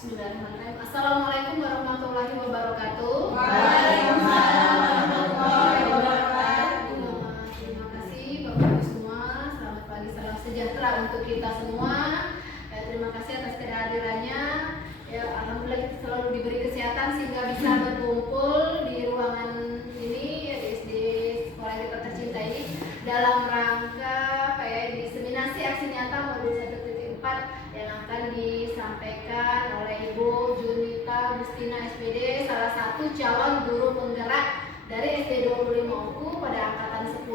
Bismillahirrahmanirrahim. Assalamualaikum warahmatullahi wabarakatuh. Waalaikumsalam warahmatullahi wabarakatuh. Terima kasih Bapak Ibu semua. Selamat pagi, salam sejahtera untuk kita semua. Terima kasih atas kehadirannya. Ya, alhamdulillah kita selalu diberi kesehatan sehingga bisa berkumpul di ruangan ini ya, di SD Sekolah Kita Tercinta ini dalam rangka diseminasi aksi nyata modul 1.4 yang akan disampaikan oleh Ibu Junita Agustina SPD, salah satu calon guru penggerak dari SD 25 Oku pada angkatan 10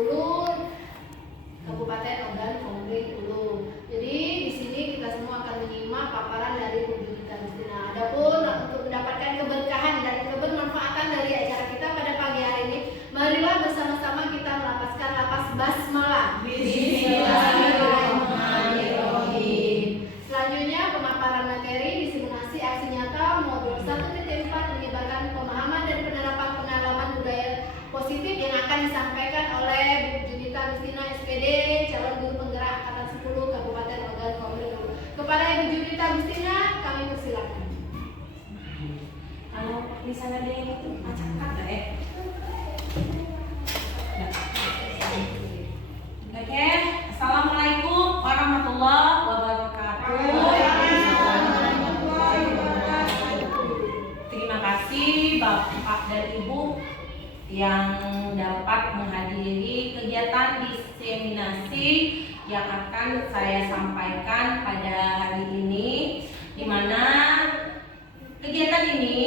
Kabupaten Ogan Komering Ulu. Jadi di sini kita semua akan menyimak paparan dari Ibu Junita Agustina. Adapun untuk mendapatkan keberkahan dan kebermanfaatan dari acara kita pada pagi hari ini, marilah bersama-sama kita melapaskan lapas basmalah. Bismillahirrahmanirrahim. Selanjutnya pemaparan materi diseminasi aksi nyata modul 1.4 menyebarkan pemahaman dan penerapan pengalaman budaya positif yang akan disampaikan oleh Bu Junita Agustina SPD, calon guru penggerak angkatan 10 Kabupaten Ogan Komering Ulu. Kepada Ibu Junita Agustina kami persilakan. Kalau misalnya dia itu macam kata Oke, assalamualaikum warahmatullahi wabarakatuh. Terima kasih Bapak dan Ibu yang dapat menghadiri kegiatan diseminasi yang akan saya sampaikan pada hari ini, di mana kegiatan ini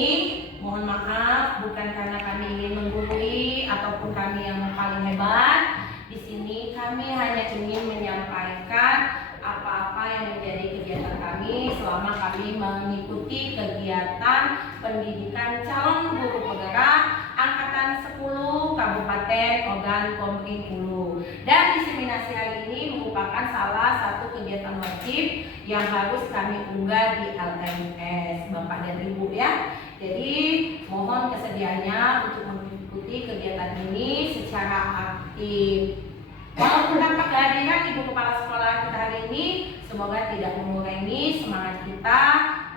mohon maaf bukan karena kami ingin menggurui ataupun kami yang paling hebat. Di sini kami hanya ingin menyampaikan apa-apa yang menjadi kegiatan kami selama kami mengikuti kegiatan pendidikan calon guru penggerak angkatan 10 Kabupaten Ogan Komering Ulu. Dan diseminasi hari ini merupakan salah satu kegiatan wajib yang harus kami unggah di LMS Bapak dan Ibu ya. Jadi mohon kesediaannya untuk mengikuti kegiatan ini secara aktif. Walaupun tanpa kehadiran Ibu Kepala Sekolah kita hari ini, semoga tidak mengurangi semangat kita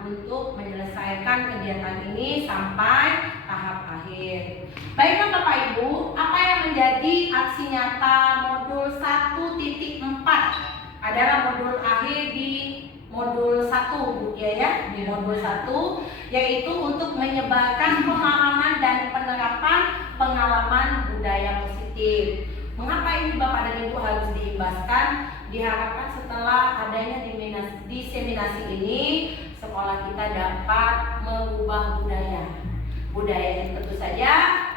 untuk menyelesaikan kegiatan ini sampai tahap akhir. Baiklah Bapak Ibu, apa yang menjadi aksi nyata modul 1.4 adalah modul akhir di modul 1 ya, di modul 1, yaitu untuk menyebarkan pemahaman dan penerapan pengalaman budaya positif. Mengapa ini Bapak dan Ibu harus diimbaskan? Diharapkan setelah adanya diseminasi ini, sekolah kita dapat mengubah budaya yang tentu saja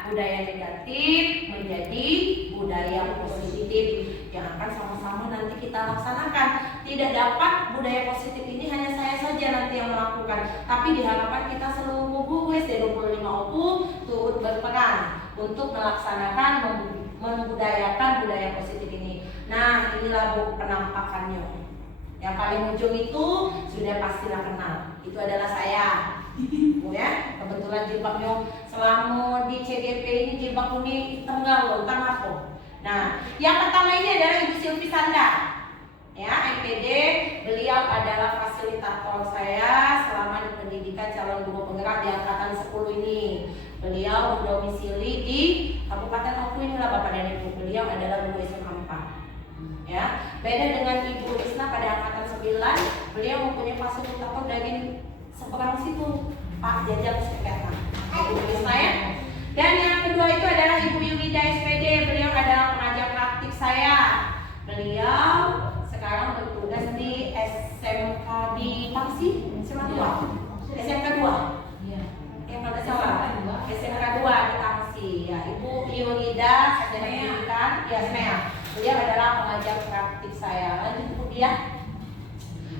budaya negatif menjadi budaya positif yang akan sama-sama nanti kita laksanakan. Tidak dapat budaya positif ini hanya saya saja nanti yang melakukan, tapi diharapkan kita seluruh guru SD 25 Oku turut berperan untuk melaksanakan membudayakan budaya positif ini. Nah, inilah Bu penampakannya. Yang paling ujung itu sudah pastilah kenal. Itu adalah saya. Bu ya, kebetulan jilbabnya selama di CGP ini jilbab kuning tengah loh, tengah apa? Nah, yang pertama ini adalah Ibu Silvi Sanda. Ya, MPD, beliau adalah fasilitator saya selama di pendidikan calon guru penggerak di angkatan 10 ini. Beliau berdomisili di Kabupaten Oku inilah Bapak dan Ibu. Beliau adalah guru SMA 4. Ya, beda dengan Ibu Risna pada angkatan 9, beliau mempunyai fasilitator dari seberang situ, Pak Jajang Sekretariat. Ibu Risna ya. Dan yang kedua itu adalah Ibu Yulida SPD. Beliau adalah pengajar praktik saya. Beliau sekarang bertugas di SMK di Pangsi, SMK 2. SMK 2. Pada salah, SMK 2 di Tangsi ya. Ibu Yulida sarjana pendidikan ya SMEA. Beliau adalah pengajar praktik saya. Lanjut kemudian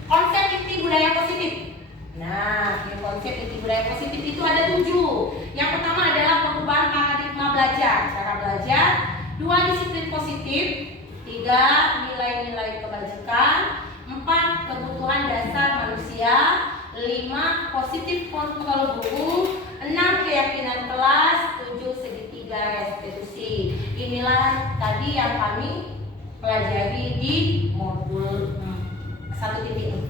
konsep inti budaya positif. Nah, konsep inti budaya positif itu ada 7. Yang pertama adalah perubahan paradigma belajar, cara belajar. 2, disiplin positif. 3, nilai-nilai kebajikan. 4, kebutuhan dasar manusia. 5, positif kontrol guru. 6, keyakinan kelas. 7, segitiga restitusi. Inilah tadi yang kami pelajari di modul 1.4.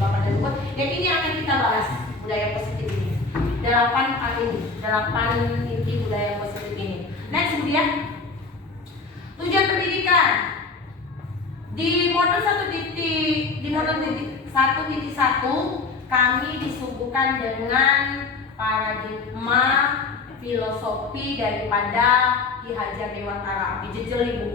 Bapak dan Ibu, yang ini akan kita bahas budaya positif ini. 8 inti budaya positif ini. Next kemudian tujuan pendidikan di modul 1.1 kami disuguhkan dengan paradigma filosofi daripada Ki Hajar Dewantara. Dijejel Ibu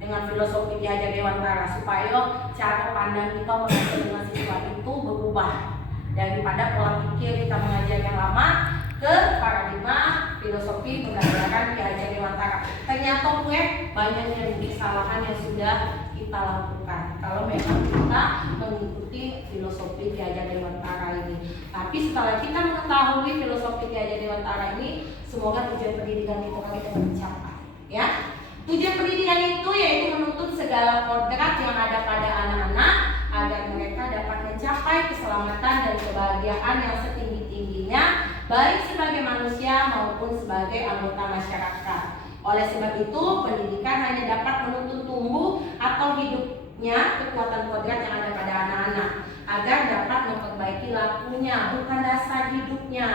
dengan filosofi Ki Hajar Dewantara supaya cara pandang kita mengajar dengan siswa itu berubah daripada pola pikir kita mengajar yang lama ke paradigma filosofi pembelajaran Ki Hajar Dewantara. Ternyata banyak kesalahan yang sudah kita lakukan kalau memang kita mengikuti filosofi Ki Hajar Dewantara ini. Tapi setelah kita mengetahui filosofi Ki Hajar Dewantara ini, semoga tujuan pendidikan kita tercapai. Ya, tujuan pendidikan itu yaitu menuntut segala kodrat yang ada pada anak-anak agar mereka dapat mencapai keselamatan dan kebahagiaan yang setinggi-tingginya, baik sebagai manusia maupun sebagai anggota masyarakat. Oleh sebab itu, pendidikan hanya dapat menuntun tumbuh atau hidupnya kekuatan kodrat yang ada pada anak-anak agar dapat memperbaiki lakunya, bukan dasar hidupnya,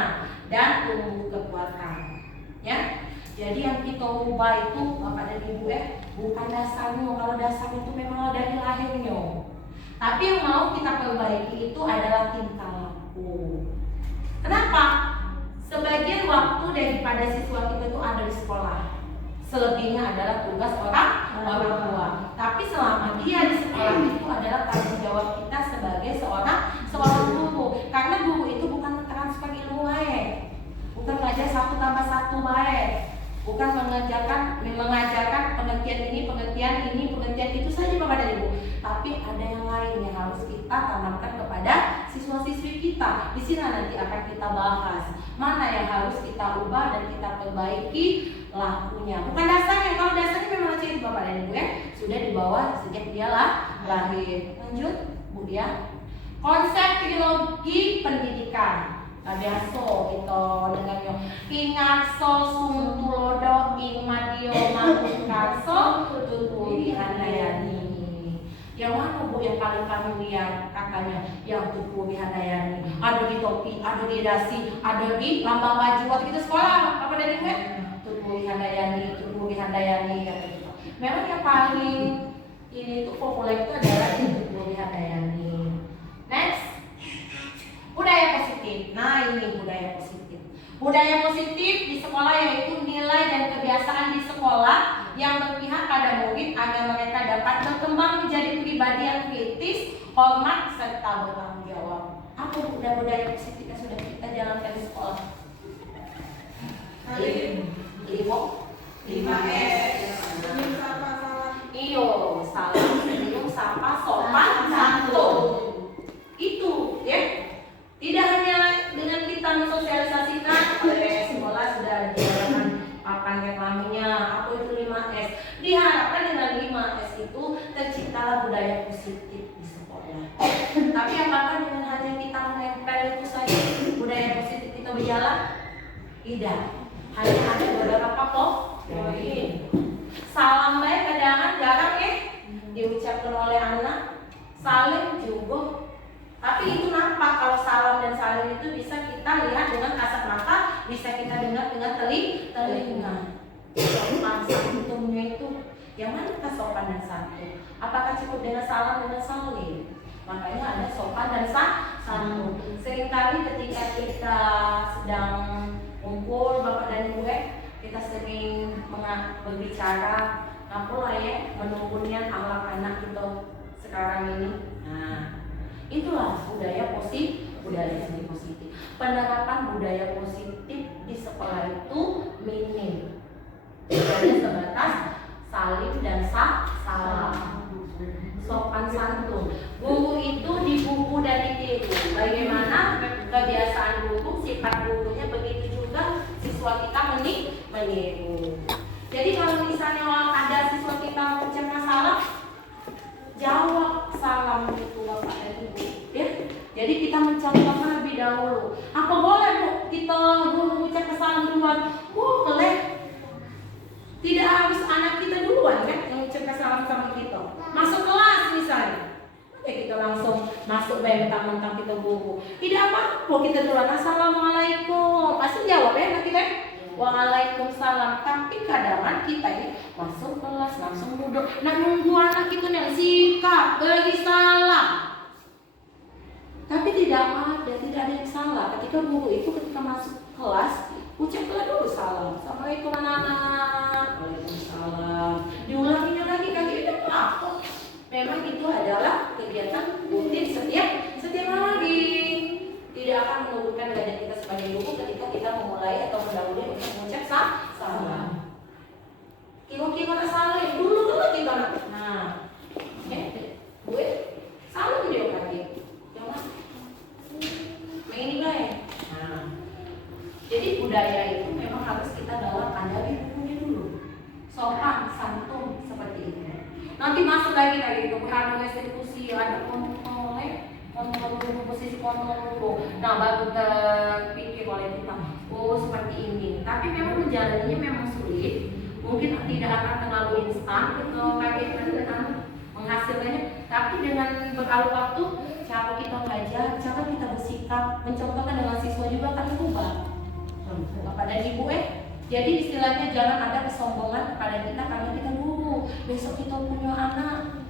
dan tumbuh kekuatan. Ya, jadi yang kita ubah itu Bapak dan Ibu bukan dasarnya. Kalau dasar itu memang dari lahirnya. Tapi yang mau kita perbaiki itu adalah tingkah laku. Kenapa? Sebagian waktu daripada siswa kita itu ada di sekolah. Selebihnya adalah tugas orang tua. Tapi selama dia di sekolah itu adalah tanggung jawab kita sebagai seorang guru. Karena guru itu bukan mentransfer ilmu baik, bukan mengajar 1+1 baik, bukan mengajarkan pengertian ini itu saja Bapak dan Ibu. Tapi ada yang lain yang harus kita tanamkan kepada siswa-siswi kita. Di sini nanti akan kita bahas mana yang harus kita ubah dan kita perbaiki lakunya. Bukan dasarnya. Kalau dasarnya memang itu Bapak dan Ibu sudah dibawa sejak dia lahir. Lanjut Bu ya. Konsep trilogi pendidikan. Biasa kita dengarnya Ingarso Suntulodo Ing Madio Manungkarso Tuturi Handayani. Yang mana Bu yang paling familiar katanya? Yang Tuturi Handayani. Ada di topi, ada di dasi, ada di lambang baju waktu kita sekolah. Apa dari gue? Tuturi Handayani kata gitu. Memang yang paling ini tuh populer itu adalah Tuturi Handayani. Next. Budaya positif. Nah, ini budaya positif. Budaya positif di sekolah yaitu nilai dan kebiasaan di sekolah yang berpihak pada murid agar mereka dapat berkembang menjadi pribadi yang kritis, hormat, serta bertanggung jawab. Apa budaya positif yang sudah kita jalankan di sekolah? 5S. Iyo, salam, senyum, sapa, sopan, santun. Itu, ya. Tidak hanya dengan kita mensosialisasikan oleh sekolah sudah dijalankan papan reklaminya, apa itu 5S. Diharapkan dengan 5S itu terciptalah budaya positif di sekolah. Tapi apakah dengan hanya kita menempel itu saja budaya positif kita berjalan? Tidak. Hanya ada beberapa poin. Salam baik kadang-kadang jarang diucapkan oleh anak. Salim juga. Tapi itu nampak kalau salam dan salim itu bisa kita lihat dengan kasat mata, bisa kita dengar dengan telinga. Sopan santunnya itu, yang mana kita sopan dan santun? Apakah cukup dengan salam dengan salim? Makanya ada sopan dan santun. Seringkali ketika kita sedang kumpul Bapak dan Ibu kita sering berbicara apalah menurunkan akhlak anak itu sekarang ini. Nah, itulah budaya positif. Penerapan budaya positif di sekolah itu minim. Hanya sebatas salim dan salam. Sopan santun. Guru itu dibuku dan ditiru. Bagaimana kebiasaan guru, sifat gurunya, begitu juga siswa kita meniru. Jadi kalau misalnya ada siswa kita mengucapkan salam, jawab salam itu Bapak dan Ibu ya. Jadi kita mencontohkan lebih dahulu. Apa boleh Bu kita mengucapkan salam duluan? Boleh. Tidak harus anak kita duluan kan yang mengucapkan salam sama kita. Masuk kelas misalnya. kita langsung masuk mentang-mentang kita guru. Tidak apa-apa kita duluan assalamualaikum. Pasti jawab ya nanti kan. Waalaikumsalam. Tapi kadang kita ini masuk kelas langsung duduk. Nah nunggu anak itu nih sikap bagi salam. Tapi tidak ada yang salah. Ketika guru itu ketika masuk kelas ucapkan dulu salam. Assalamualaikum anak-anak. Waalaikumsalam. Diulanginya lagi itu apa? Memang itu adalah kegiatan rutin setiap hari. Tidak akan menurunkan derajat kita sebagai guru ketika kita memulai atau mendahului untuk mengucap salam. Kira-kira salam dulu kita. Nah, gue salam dia lagi. Jangan ini baik. Nah, jadi budaya itu memang harus kita bawa dari bukunya dulu. Sopan, santun seperti itu. Nanti masuk lagi ke ada eksekusi, ada kontrol dulu, posisi kontrol dulu. Nah baru terpikir oleh kita, oh seperti ini. Tapi memang menjalaninya memang sulit. Mungkin tidak akan terlalu instan atau bagaimana menghasilkannya. Tapi dengan berlalu waktu, cara kita mengajar, cara kita bersikap, mencontohkan dengan siswa juga akan berubah. Bapak dan Ibu jadi istilahnya jangan ada kesombongan kepada kita karena kita guru. Besok kita punya anak,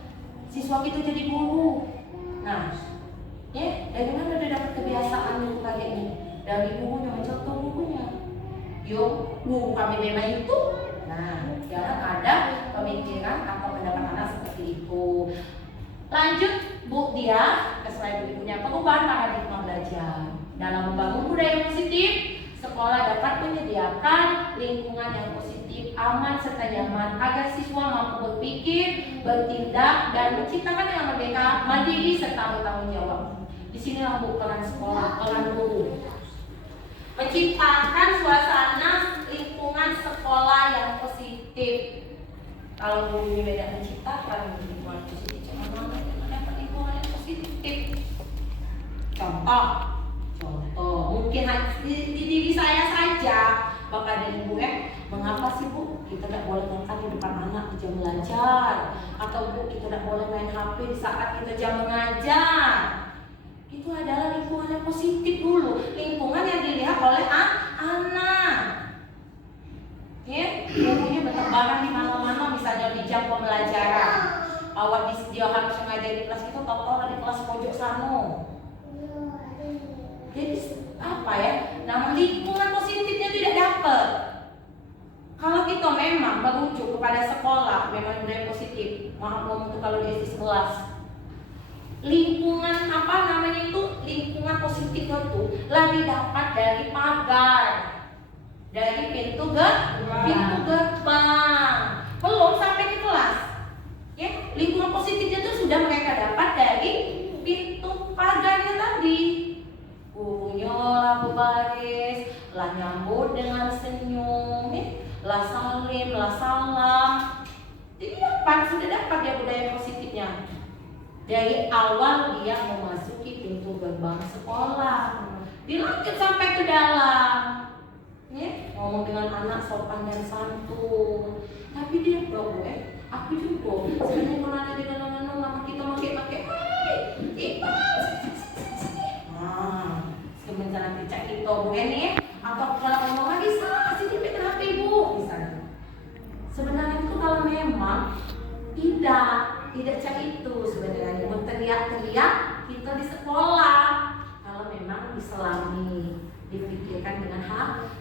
siswa kita jadi guru. Nah, dari mana dia dapat kebiasaan itu kayak ini? Dari gurunya, mencontoh gurunya. Yuk, guru kami memang itu. Nah, jangan ada pemikiran atau pendapat anak seperti itu. Lanjut, Bu Dia, sesuai bukunya perubahan paradigma belajar. Dalam membangun budaya positif, sekolah dapat menyediakan lingkungan yang positif, aman serta nyaman agar siswa mampu berpikir, bertindak dan menciptakan yang merdeka, mandiri serta bertanggung jawab. Di sinilah peran sekolah, peran guru. Menciptakan suasana lingkungan sekolah yang positif. Kalau guru ini tidak menciptakan lingkungan positif, jangan dapat lingkungan yang positif. Contoh, mungkin di diri saya saja, Bapak dan Ibu mengapa sih Bu kita tidak boleh makan di depan anak di jam belajar, atau Bu kita tidak boleh main HP di saat kita jam mengajar? Itu adalah lingkungan yang positif dulu, lingkungan yang dilihat oleh anak. Gurunya bertebaran di mana-mana, misalnya di jam pembelajaran. Awal dia harus mengajar di kelas itu, tahu-tahu di kelas pojok sana. Jadi apa nama lingkungan positifnya tidak dapat. Kalau kita memang merujuk kepada sekolah, memang budaya positif. Maaf ngomong tuh kalau di SD 11. Lingkungan lingkungan positif itu lah didapat dari pagar, dari pintu gerbang. Belum sampai ke kelas. Lingkungan positifnya itu sudah mereka dapat dari pintu pagarnya tadi. Gurunya lah berbaris, lah nyambut dengan senyum, lah salim, lah salam. Jadi sudah dapat dia budaya positifnya. Dari awal dia memasuki pintu gerbang sekolah, dilanjut sampai ke dalam. Ngomong dengan anak sopan dan santun. Tapi dia aku juga. Sebenarnya kalau ada di dalam nama kita pakai sementara cek itu Bu atau kalau ngomong lagi sini pegang HP Ibu misalnya. Sebenarnya itu kalau memang tidak cek itu sebenarnya berteriak-teriak kita di sekolah. Kalau memang diselami, dipikirkan dengan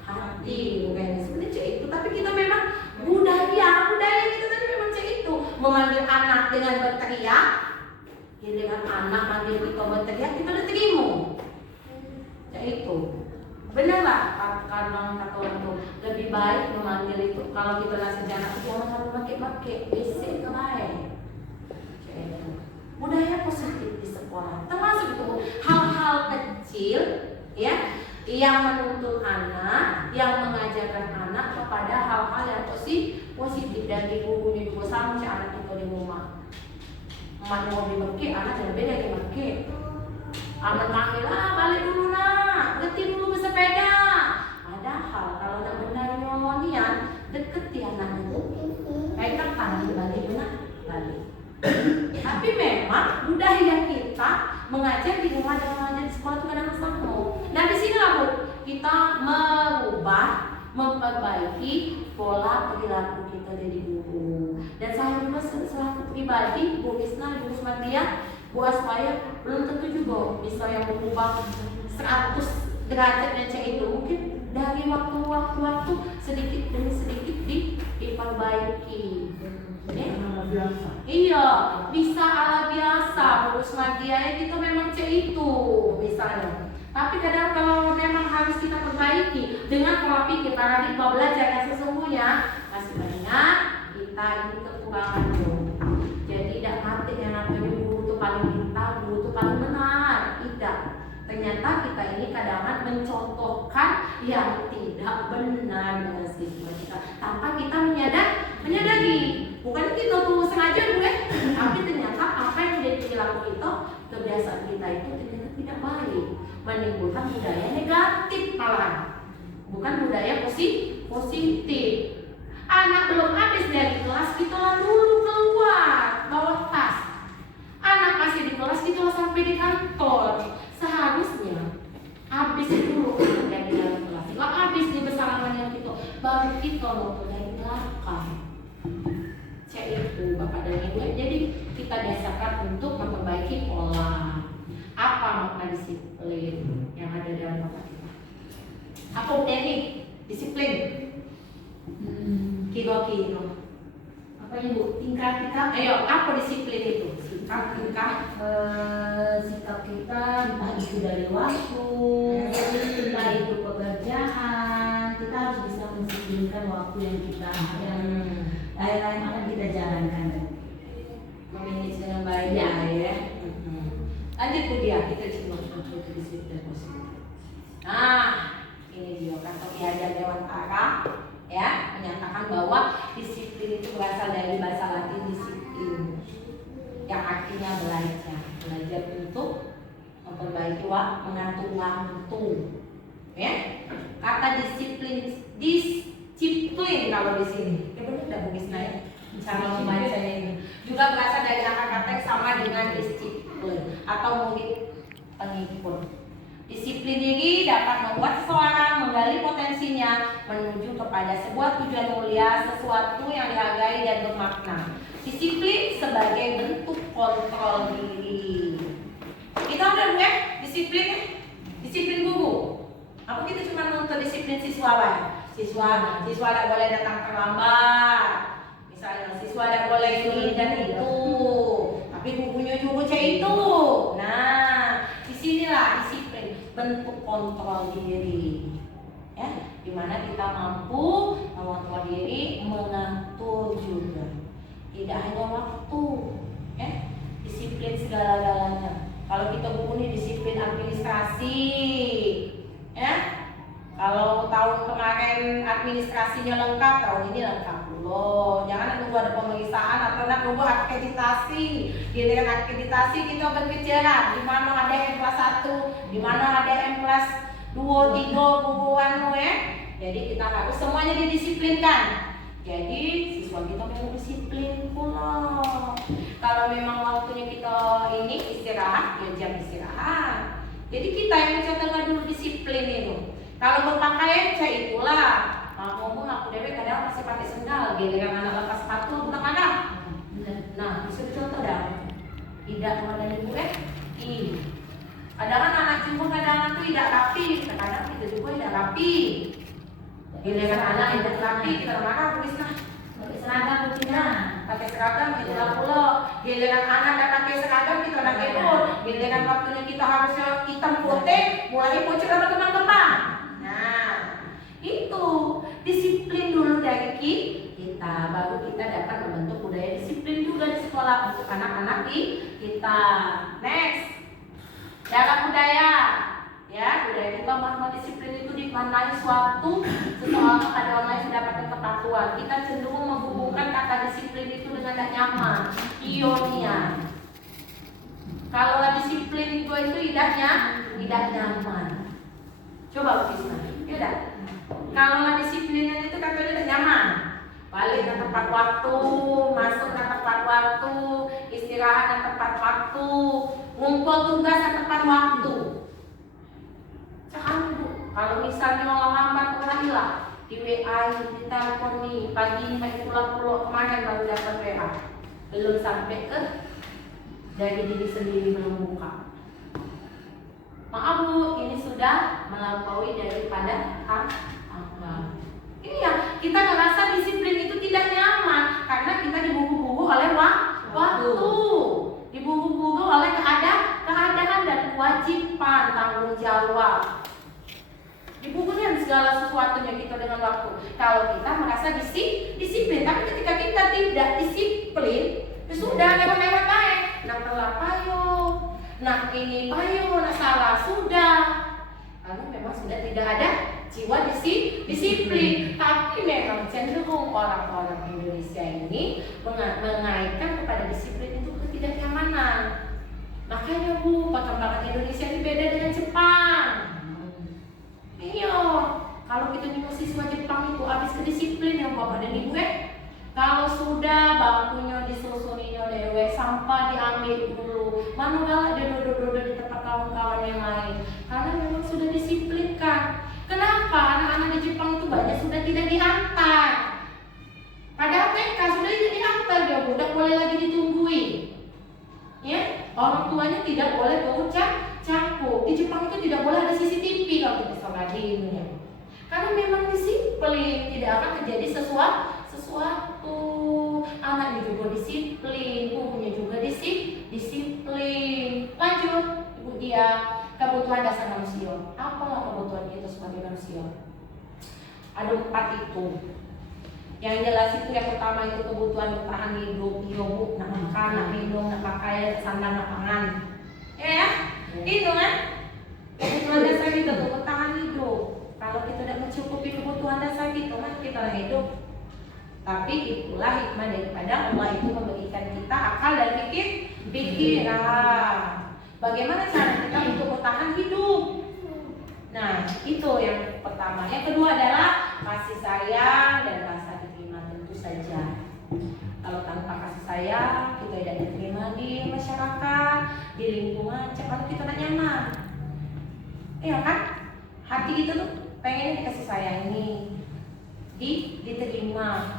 hati, bukan sebenarnya cek itu. Tapi kita memang budaya kita tadi memang cek itu, memanggil anak dengan berteriak. Dengan anak manggil kita berteriak, kita udah terima. Itu benar lah karena kata orang itu lebih baik memanggil itu kalau kita nasi anak jangan pakai basic kebaik. Budaya positif di sekolah termasuk itu hal-hal kecil yang menuntut anak, yang mengajarkan anak kepada hal-hal yang positif dari gurunya juga sama si anak itu di rumah. Emaknya mau dimaki, anak jangan beda dimaki. Anak panggil balik dulu nak, berhenti dulu bersepeda. Padahal kalau nak benar nyomonian, deketi anak itu. Kayak kapan balik benar balik. Tapi memang budaya kita mengajar di rumah dan mengajar di sekolah itu kadang sama. Nah di sini lah Bu, kita merubah, memperbaiki pola perilaku kita jadi guru. Dan saya juga selaku pribadi, Bu Isna, Bu Sumadia, Bu Aswaya, belum tentu juga bisa yang mengubah 100 derajatnya itu. Mungkin dari waktu sedikit demi sedikit diperbaiki. Iya, bisa ala biasa. Bu Sumadia kita memang itu misalnya. Tapi kadang kalau memang harus kita perbaiki dengan pola pikir paradigma belajar yang sesungguhnya, masih banyak kita ini kekurangan tuh. Jadi tidak mati yang namanya guru itu paling pintar, guru itu paling benar. Tidak. Ternyata kita ini kadang-kadang mencontohkan yang tidak benar dengan siswa kita tanpa kita menyadari. Bukan kita tuh sengaja gue, tapi ternyata apa yang menjadi perilaku kita, kebiasaan kita itu ternyata tidak baik, menimbulkan budaya negatif malah, bukan budaya positif. Anak belum habis dari kelas, kita dulu keluar bawa tas. Anak masih di kelas, kita sampai di kantor. Seharusnya habis dulu dari dalam kelas, setelah habis di bersama yang kita, baru kita mau dari belakang. Itu Bapak dan Ibu. Jadi kita biasakan untuk memperbaiki pola. Apa makna disiplin yang ada dalam Bapak kita? Apa teknik disiplin? Kira-kira apa Ibu? Tingkat. Ayo, apa disiplin itu? Sikap kita, entah itu dari waktu, entah itu pekerjaan, kita harus bisa mendisiplinkan waktu yang kita lain-lain akan kita jalankan, memanage dengan baik ya. Lanjut Bu dia, kita coba untuk disiplin positif. Nah, ini dia kata Ki Hajar Dewantara ya, menyatakan bahwa disiplin itu berasal dari bahasa Latin disiplin, yang artinya belajar untuk memperbaiki mengatur waktu. Ya, kata disiplin kalau di sini, benar tidak Bu Isna ya? Cara membacanya ini juga berasal dari kata yang sama dengan disiplin atau mungkin pengikut. Disiplin diri dapat membuat seseorang menggali potensinya menuju kepada sebuah tujuan mulia, sesuatu yang dihargai dan bermakna. Disiplin sebagai bentuk kontrol diri. Kita udah gue disiplin guru. Apa kita cuma nuntut disiplin siswa lah? Siswa tidak boleh datang terlambat. Misalnya siswa tidak boleh ini dan itu. Tapi gurunya juga itu. Nah, disinilah disiplin, bentuk kontrol diri. Ya, dimana kita mampu mengontrol diri, mengatur juga. Tidak hanya waktu, ya, disiplin segala-galanya. Kalau kita guru ini disiplin administrasi, ya. Kalau tahun kemarin administrasinya lengkap, tahun ini lengkap dulu. Jangan nunggu ada pemeriksaan atau nunggu akreditasi. Giliran akreditasi kita berkejaran. Di mana ada yang kelas 1, di mana ada yang kelas 2, 3 bubuan ya. Jadi kita harus semuanya didisiplinkan. Jadi siswa kita memang disiplin pula. Kalau memang waktunya kita ini istirahat, ya jam istirahat. Jadi kita yang mencontohkan dulu disiplin itu. Kalau berpakaian saya itulah. Ngomong aku dewe kadang masih pakai sendal, giliran anak lepas sepatu bukan anak. Nah, bisa dicontoh dah. Tidak mana ibu kadang anak jumbo kadang tuh tidak rapi, kadang kita juga tidak rapi. Giliran anak tidak rapi, kita marah tulisnya. Pakai seragam Cina, pakai seragam itu lah pula. Giliran anak tidak pakai seragam kita nak kebun. Giliran waktunya kita harusnya hitam putih, mulai bocor sama teman-teman. Nah, itu disiplin dulu dari kita, baru kita dapat membentuk budaya disiplin juga di sekolah untuk anak-anak kita. Next, dalam budaya, ya budaya kita bahwa disiplin itu dimaknai suatu seseorang pada orang lain mendapatkan kepatuhan. Kita cenderung menghubungkan kata disiplin itu dengan tidak nyaman, ionia. Kalau disiplin itu tidak nyaman. Coba Krisna, yaudah. Kalau disiplinan itu katanya tidak nyaman. Balik ke tepat waktu, masuk ke tepat waktu, istirahat istirahat yang tepat waktu, ngumpul tugas yang tepat waktu. Jangan Bu, kalau misalnya orang lambat lah di WA, di telepon nih, pagi ini pulang kemarin baru dapat WA, belum sampai ke dari diri sendiri belum buka. Maaf Bu, ini sudah melampaui daripada angka. Ini ya, kita ngerasa disiplin itu tidak nyaman karena kita diburu-buru oleh waktu, diburu-buru oleh keadaan dan kewajiban, tanggung jawab. Diburu segala sesuatunya kita dengan waktu. Kalau kita merasa disiplin, tapi ketika kita tidak disiplin, ya sudah lewat-lewat baik. Nak telat payo, nak ini payo, nak salah sudah. Karena memang sudah tidak ada jiwa disiplin. Tapi memang cenderung orang-orang Indonesia ini mengaitkan kepada disiplin itu ketidaknyamanan. Makanya Bu, perkembangan Indonesia ini beda dengan Jepang. Iya, kalau kita nih siswa Jepang itu habis kedisiplin ya Bapak dan Ibu kalau sudah bangkunya disusuninya dewe, sampah diambil dulu, mana galak dia duduk-duduk di tempat kawan-kawan yang lain, karena memang sudah disiplinkan. Kenapa anak-anak di Jepang itu banyak sudah tidak diantar? Padahal TK sudah tidak diantar dia, tidak boleh lagi ditungguin. Ya, orang tuanya tidak boleh campur. Di Jepang itu tidak boleh ada CCTV kalau kita sholat ini. Karena memang disiplin, tidak akan terjadi sesuatu. Anaknya juga disiplin, gurunya juga disiplin. Lanjut, Ibu Dia, kebutuhan dasar manusia. Apalah kebutuhan kita sebagai manusia? Ada 4 itu. Yang jelas itu yang pertama itu kebutuhan bertahan hidup, Bu, nak makan, nak minum, nak pakai, sandang, nak pangan. Ya, itu kan? Kebutuhan dasar kita untuk bertahan hidup. Kalau kita tidak mencukupi kebutuhan dasar kita lah hidup. Tapi itulah hikmah daripada Allah itu memberikan kita akal dan pikiran. Bagaimana cara kita untuk bertahan hidup? Nah, itu yang pertama. Yang kedua adalah kasih sayang dan rasa diterima, tentu saja. Kalau tanpa kasih sayang, kita tidak diterima di masyarakat, di lingkungan, kalau kita tidak nyaman. Iya kan? Hati kita tuh pengen dikasih sayang ini, diterima.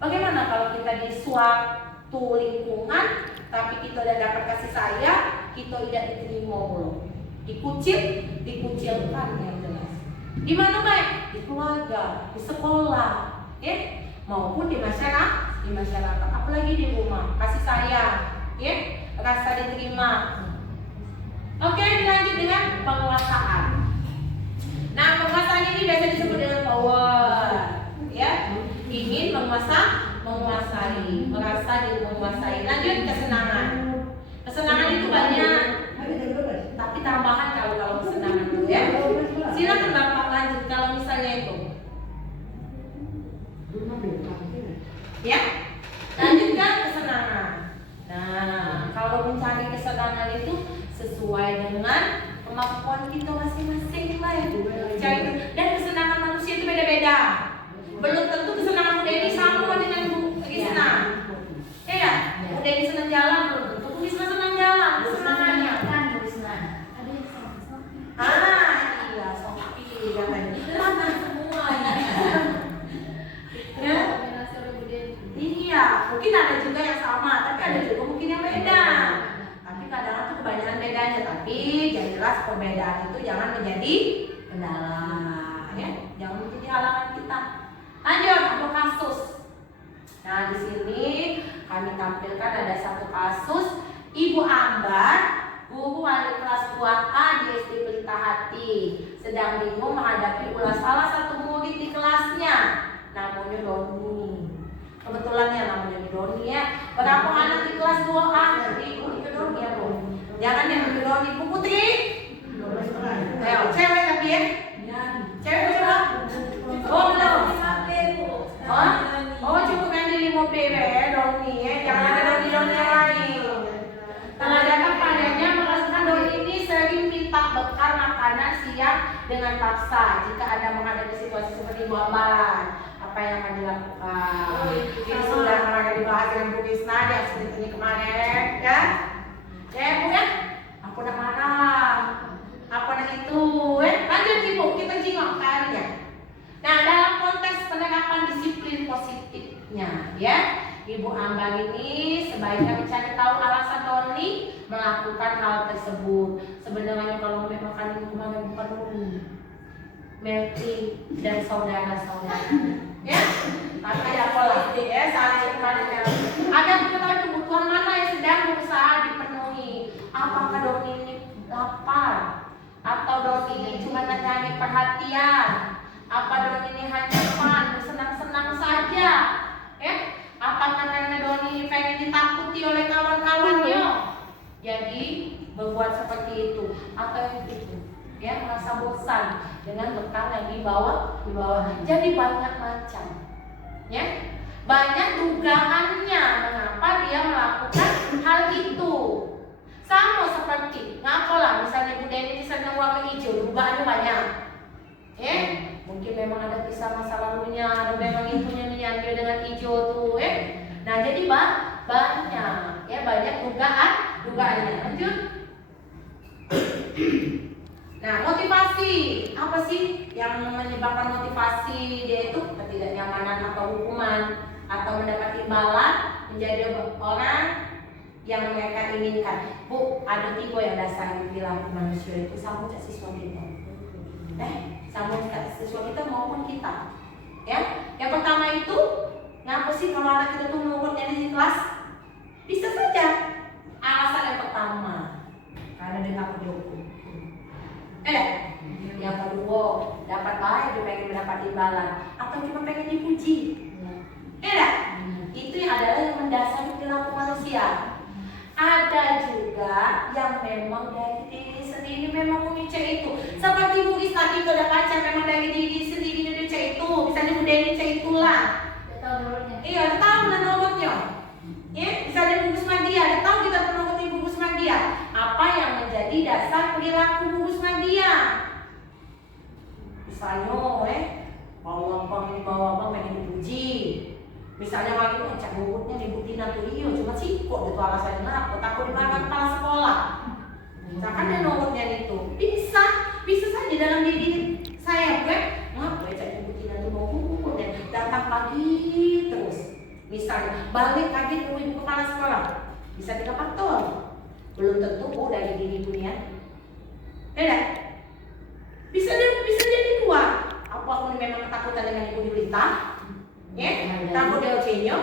Bagaimana kalau kita di suatu lingkungan tapi kita tidak dapat kasih sayang, kita tidak diterima belum? Dikucilkan yang jelas. Di mana baik? Di keluarga, di sekolah, ya, maupun di masyarakat, apalagi di rumah. Kasih sayang, ya, rasa diterima. Oke, dilanjut dengan penguasaan. Nah, penguasaan ini biasa disebut dengan power, ya. Ingin menguasai, merasa menguasai. Lanjut kesenangan. Kesenangan itu banyak, tapi tambahan kalau kesenangan itu ya. Silakan Bapak lanjut kalau misalnya itu. Ya, lanjutkan kesenangan. Nah, kalau mencari kesenangan itu sesuai dengan kemampuan kita masing-masing, dan kesenangan manusia itu beda-beda. Belum tentu kesenangan Bu Deni sama dengan Bu Risna. Ya, Bu Deni senang jalan, belum tentu Bu Risna senang jalan. Kesenangannya kan Bu Risna. Iya, Sophie katanya. Mana semua ya? Iya, mungkin ada juga yang sama, tapi ada juga mungkin yang beda. Tapi kadang-kadang tuh kebanyakan bedanya, tapi yang jelas perbedaan itu jangan menjadi kendala, ya, jangan menjadi halangan kita. Lanjut, ada kasus. Nah, di sini kami tampilkan ada satu kasus Ibu Ambar, guru wali kelas 2A di SD Pelita Hati, sedang bingung menghadapi ulas salah satu murid di kelasnya, namanya Doni. Kebetulannya namanya Doni ya. Berapa anak di kelas 2A? Ibu Doni ya, Bu. Jangan yang Doni, Bu Putri. Ayo, cewek tapi ya. Cewek coba. Oh, belum. Oh, cukup yang di 5 PW Doni ya. Jangan ada Doni yang lain. Telah datang padanya merasakan Doni ini sering minta bekal makanan siang dengan paksa. Jika Anda menghadapi situasi seperti Bu Ambar, apa yang akan dilakukan? Ini sudah pernah dibahas dengan Bu Krisna di aksi ini kemarin, ya. ya. Ibu Ambar ini sebaiknya mencari tahu alasan Doni melakukan hal tersebut. Sebenarnya kalau memang kalian kemana bukan Doni, Melty dan saudara-saudara, ya. Tapi ada pola, ya, saling kalian. Ada mengetahui kebutuhan mana yang sedang berusaha dipenuhi. Apakah Doni ini lapar? Atau Doni ini cuma mencari perhatian? Apa Doni ini hanya fun, senang-senang saja? Ya? Apakah karena Doni ini pengen ditakuti oleh kawan-kawannya? Jadi berbuat seperti itu atau yang itu? Ya, merasa bosan dengan bekal yang dibawa. Jadi banyak macam. Ya, banyak dugaannya mengapa dia melakukan hal itu. Sama seperti ngapalah misalnya Bu Deni ini sedang warna hijau, dugaannya banyak. Ya, mungkin memang ada kisah masa lalunya, ada memang itunya nih yang dia dengan hijau tuh, ya. Nah, jadi banyak, ya, banyak dugaannya. Lanjut. Nah, motivasi apa sih yang menyebabkan motivasi dia itu ketidaknyamanan atau hukuman atau mendapat imbalan menjadi orang yang mereka inginkan. Bu, ada 3 yang dasar perilaku manusia itu sama cak siswa kita. Sama cak siswa kita maupun kita. Ya, yang pertama itu ngapa sih kalau anak kita tuh nurutnya di kelas? Bisa saja. Alasan yang pertama karena dia takut dihukum. Yang kedua dapat baik, dia pengen mendapat imbalan atau cuma pengen dipuji. Itu yang adalah yang mendasari perilaku manusia. Ada juga yang memang dari diri sendiri memang memicu itu. Seperti Bu Is tadi itu ada pacar memang dari diri sendiri memicu itu. Misalnya Bu Deni itulah. Iya, tahu nomornya. Ya, misalnya Bu Gusmadia, ada tahu kita pernah ketemu Bu Gusmadia. Apa yang menjadi dasar perilaku Bu Gusmadia? Misalnya, bawa abang pengen dipuji. Misalnya lagi tuh cak bobotnya dibutin atau iyo, cuma sih kok itu alasannya apa? Takut dimarah kepala sekolah. Misalkan dia nomornya itu bisa saja dalam diri saya, ngapa cak dibutin atau mau buku dan datang pagi terus. Misalnya balik lagi ke ibu kepala sekolah, bisa 3 faktor. Belum tentu dari diri dunia. Bisa jadi 2. Apa aku memang ketakutan dengan ibu Yulita? Takut dia ocenyo,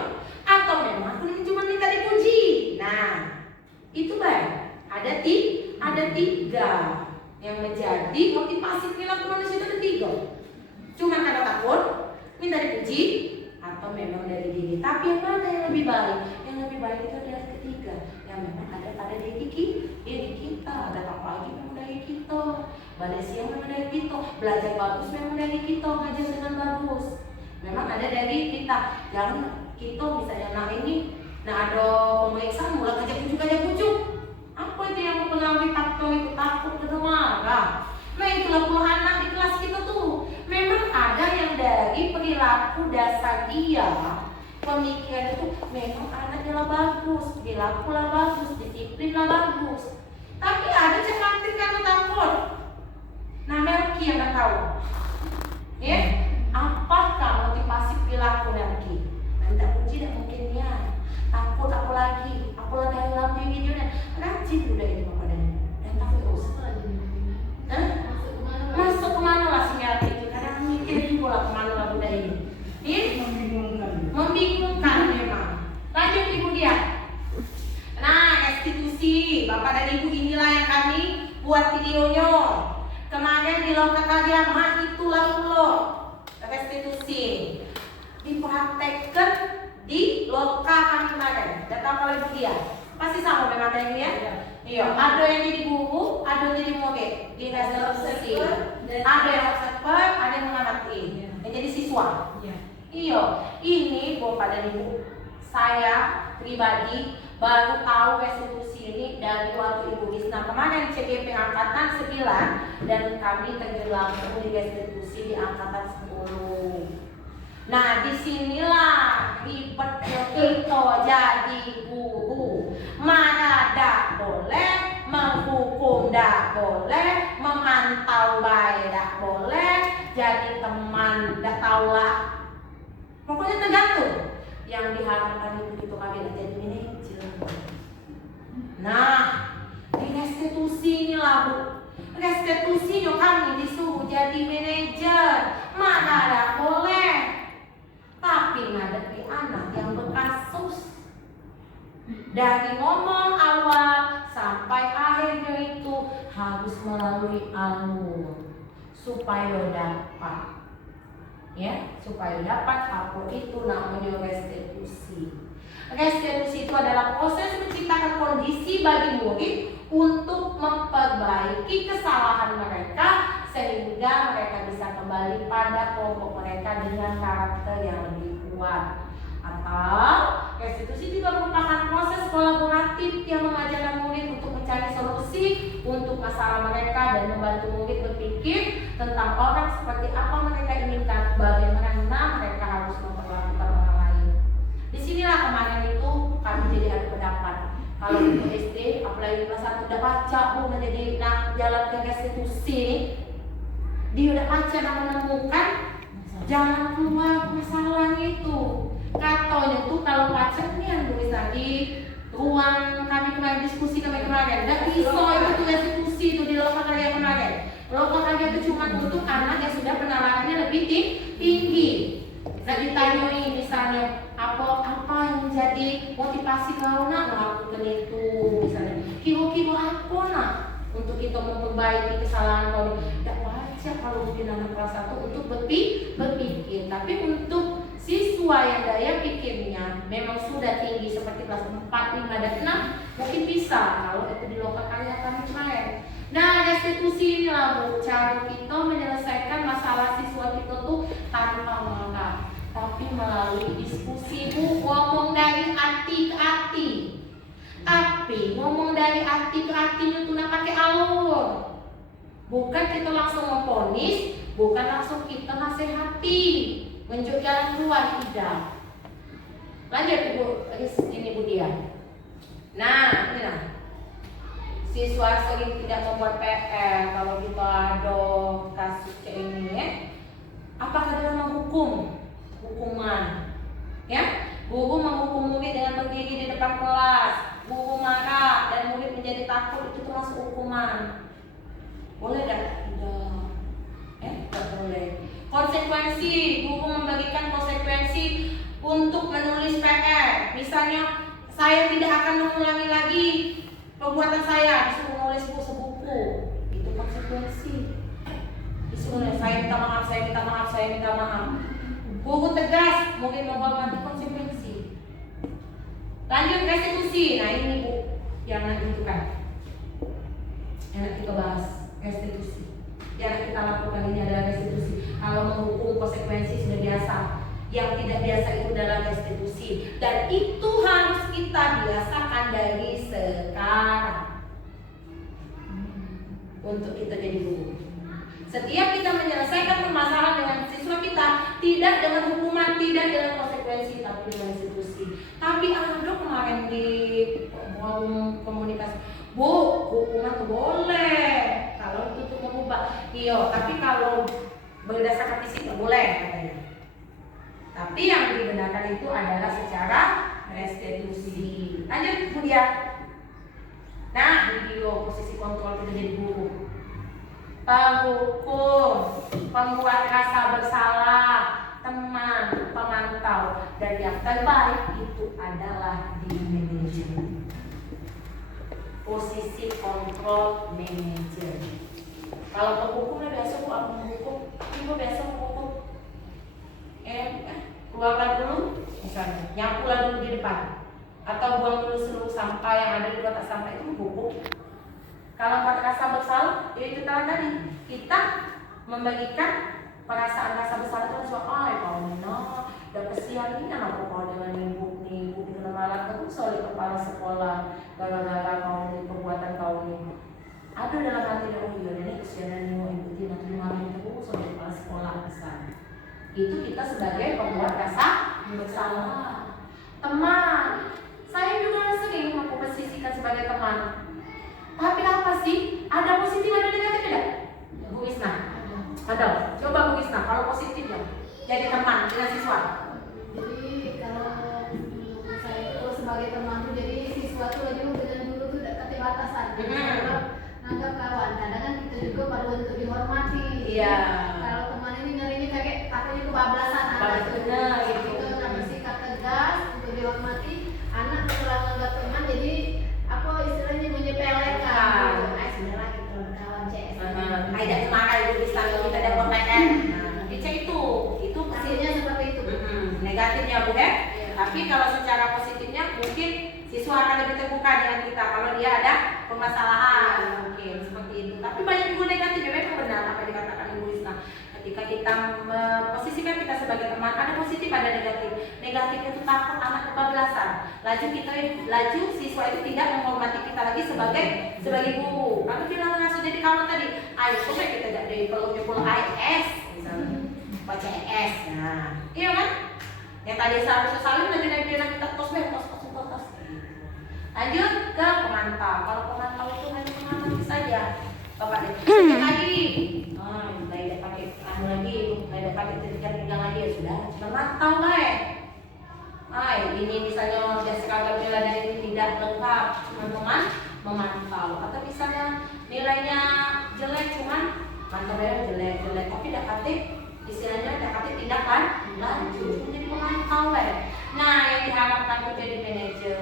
atau memang aku ini cuma minta dipuji. Nah, itu baik. Ada 3 yang menjadi motivasi perilaku manusia itu ada 3. Cuma karena takut, minta dipuji, atau memang dari diri. Tapi yang mana yang lebih baik? Yang lebih baik itu adalah ketiga, yang memang ada pada diri kita. Ada apa lagi memang dari kita. Balik siang memang dari kita. Belajar bagus memang dari kita. Ngajar dengan bagus. Memang ada dari kita. Jangan kita misalnya ada pemeriksaan mulai kerja kucuk. Apa itu yang mempengaruhi faktor itu? Takut kena marah. Nah, itulah puluhan anak di kelas kita tuh. Memang ada yang dari perilaku dasar dia, pemikiran itu memang anaknya lah bagus, perilaku lah bagus, disiplin lah bagus. Tapi ada cantik karena takut. Nah, Melky yang nggak tahu. Apakah motivasi perilaku Melky? Nanti puji dan mungkin dia takut apa lagi dalam diri dia. Rajin udah ini Bapak dan takut terus. Masuk kemana lah si Melky itu? Karena mikirin pula kemana lah Bunda ini. Membingungkan memang. Lanjut Ibu dia. Nah, restitusi Bapak dan Ibu inilah yang kami buat videonya. Kemarin di Loka Kadiama itulah lo restitusi dipraktekkan di Loka kami kemarin. Datang oleh Ibu dia. Pasti sama memang ini ya. Iya, ada yang jadi guru, ada yang jadi murid di restitusi. Ada yang observer, ada yang mengamati. Yang jadi siswa. Iya, ini Bapak dan Ibu, saya pribadi baru tahu restitusi ini dari waktu Ibu Gisna kemarin CGP angkatan 9 dan kami tenggelam di restitusi di angkatan 10. Nah, disinilah ribetnya kita jadi guru. Marah tak boleh, menghukum tak boleh, memantau baik tak boleh, jadi teman tak tahulah. Pokoknya tergantung. yang diharapkan itu kami jadi manajer. Nah, di restitusi inilah Bu, restitusinya kami disuruh jadi manajer, mana ada boleh. Tapi ngadepi anak yang berkasus, dari ngomong awal sampai akhirnya itu harus melalui alur supaya dapat, ya, supaya dapat apa itu namanya restitusi. Restitusi itu adalah proses menciptakan kondisi bagi murid untuk memperbaiki kesalahan mereka sehingga mereka bisa kembali pada kelompok mereka dengan karakter yang lebih kuat. Atau restitusi juga merupakan proses kolaboratif yang mengajarkan murid untuk mencari solusi untuk masalah mereka dan membantu murid berpikir tentang orang seperti apa mereka inginkan, bagaimana mereka harus memperlakukan orang lain. Disinilah kemarin itu kami jadi ada pendapat. Kalau itu SD, apalagi kelas 1 udah baca, udah jadi jalan ke restitusi, dia udah baca dan menemukan jalan keluar masalahnya itu. Katanya tuh kalau baca ini yang tulis tadi ruang kami kemarin diskusi kemarin, dan iso itu tuh restitusi itu di lokal karya kemarin. Lokal karya itu cuma untuk anak yang sudah penalarannya lebih tinggi. Nah ditanyai misalnya apa yang menjadi motivasi kau nak melakukan itu, misalnya kira-kira apa nak untuk kita memperbaiki kesalahan kau. Tidak baca kalau mungkin anak kelas 1 untuk berpikir, tapi untuk siswa yang daya pikirnya memang sudah tinggi seperti kelas 4, 5, dan 6 mungkin bisa kalau itu di lokal karya kami kemarin. Nah restitusi inilah Bu, cara kita menyelesaikan masalah siswa kita tuh tanpa marah, tapi melalui diskusi Bu, ngomong dari hati ke hati. Tapi ngomong dari hati ke hati itu nak pakai alur. Bukan kita langsung memvonis, bukan langsung kita nasihati, menunjuk jalan keluar, tidak. Lanjut Ibu, ini Bu Dia. Nah, ini nah. Siswa sering tidak membuat PR kalau kita ada kasus kayak ini ya. Apakah dalam menghukum? Hukuman, ya, guru menghukum murid dengan berdiri di depan kelas, guru marah dan murid menjadi takut, itu termasuk hukuman. Boleh tak? Tidak, tak boleh. Konsekuensi, guru membagikan konsekuensi untuk menulis PR. Misalnya, saya tidak akan mengulangi lagi perbuatan saya, disuruh menulis sebuku, itu konsekuensi. Disuruh saya minta maaf, saya minta maaf, saya minta maaf. Guru tegas, mungkin menghormati konsekuensi. Lanjut restitusi. Nah ini Bu yang nanti itu kan yang nanti kita bahas, restitusi. Yang kita lakukan ini adalah restitusi. Kalau menghukum konsekuensi sudah biasa, yang tidak biasa itu adalah restitusi. Dan itu harus kita biasakan dari sekarang untuk kita jadi guru. Setiap kita menyelesaikan permasalahan dengan siswa kita, tidak dengan hukuman, tidak dengan konsekuensi, tapi dengan restitusi. Tapi ada kemarin di forum komunikasi, Bu, hukuman tuh boleh kalau itu tuh merubah. Iya, tapi kalau berdasarkan fisik nggak boleh katanya. Tapi yang dibenarkan itu adalah secara restitusi. Lanjut kemudian. Nah, video posisi kontrol kita jadi guru. Penghukum, pembuat rasa bersalah, teman, pemantau, dan yang terbaik itu adalah di manajemen. Posisi kontrol manajer. Kalau penghukumnya biasa Bu, aku menghukum, Ibu biasa menghukum. Keluarkan dulu, misalnya, nyapulah dulu di depan, atau buang dulu seluruh sampah yang ada di kotak sampah, itu menghukum. Kalau pada rasa bersalah, itu tadi kita membagikan perasaan rasa bersalah itu soal kau Nina, dan kesian ini apa kau dengan ibu nih, ibu kena marah terus oleh kepala sekolah gara-gara kau nih perbuatan kau nih. Ada dalam hati dia, oh iya ini kesianan ibu tidak terima terus oleh kepala sekolah besar. Itu kita sebagai pembuat rasa bersalah. Teman, saya juga sering memposisikan sebagai teman. Tapi apa sih? Ada positif, ada negatif tidak? Bu Isna? Ada. Coba Bu Isna, kalau positif ya, jadi teman dengan siswa. Jadi kalau sebagai teman tuh, jadi siswa tuh lagi dengan guru tuh dekat batasan. Nanggap kawan, kadang kan kita juga perlu untuk dihormati. Iya. Kalau teman ini ngerinya kayak takutnya kebablasan anak tuh. Benar, Gitu. Kita harus bersikap tegas untuk dihormati. Anak setelah menganggap teman, jadi apa istilahnya menyepelekan. Nah, sebenarnya kita berkawan CS. Kayak kemarin itu bisa kita ada konten. Nah, itu Hasilnya seperti itu. Negatifnya Bu ya. Iya. Tapi kalau secara positifnya mungkin siswa akan lebih terbuka dengan kita kalau dia ada permasalahan, mungkin seperti itu. Tapi banyak juga negatifnya, memang benar apa yang dikatakan Ibu Isna. Ketika kita memposisikan kita sebagai teman, ada positif ada negatif. Negatif itu takut anak kebablasan. Laju siswa itu tidak menghormati kita lagi sebagai guru. Kalau dia langsung jadi kawan tadi, ayo coba kita tidak dari peluk IS misalnya, PCS. Nah, iya kan? Yang tadi seharusnya saling lagi kita tos. Lanjut ke pemantau. Kalau pemantau itu hanya mengamati saja, Bapak deh. Lagi, tidak pakai lagi, tidak pakai pegang lagi ya sudah. Cuma mantau ini misalnya dia seragam nilainya ini tidak lengkap, teman-teman memantau. Atau misalnya nilainya jelek, cuman mantaunya jelek, tapi tidak aktif. Istilahnya tidak lanjut menjadi pemantau Nah, yang diharapkan itu jadi manajer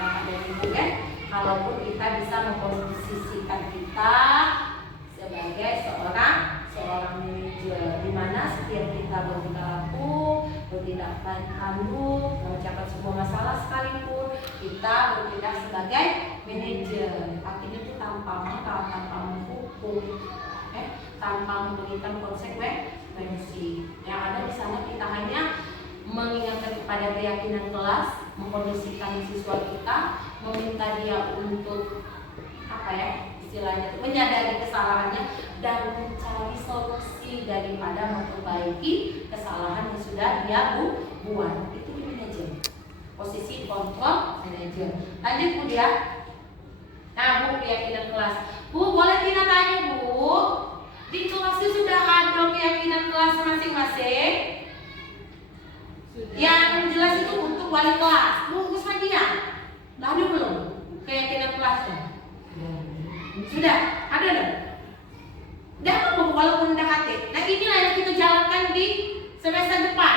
Bapak dan Ibu kan, kalaupun kita bisa memposisikan kita sebagai seorang manajer, di mana setiap kita bertingkah laku, bertindak tanduk, mengucapkan sebuah masalah sekalipun, kita bertindak sebagai manajer. Artinya itu tanpa menghukum, tanpa memberikan konsekuensi. Yang ada di sana kita hanya mengingatkan kepada keyakinan kelas, mengkondisikan siswa kita, meminta dia untuk istilahnya menyadari kesalahannya dan mencari solusi daripada memperbaiki kesalahan yang sudah dia buat. Itu di manajer, posisi kontrol manajer. Lanjut Bu dia. Nah Bu, keyakinan kelas. Bu, boleh Tina tanya Bu, di kelas itu sudah ada keyakinan kelas masing-masing? Yang jelas itu untuk wali kelas. Bu Kusmadia, lalu belum keyakinan kelasnya? Sudah, ada dong? Udah apa walaupun udah hati. Nah inilah yang kita jalankan di semester depan,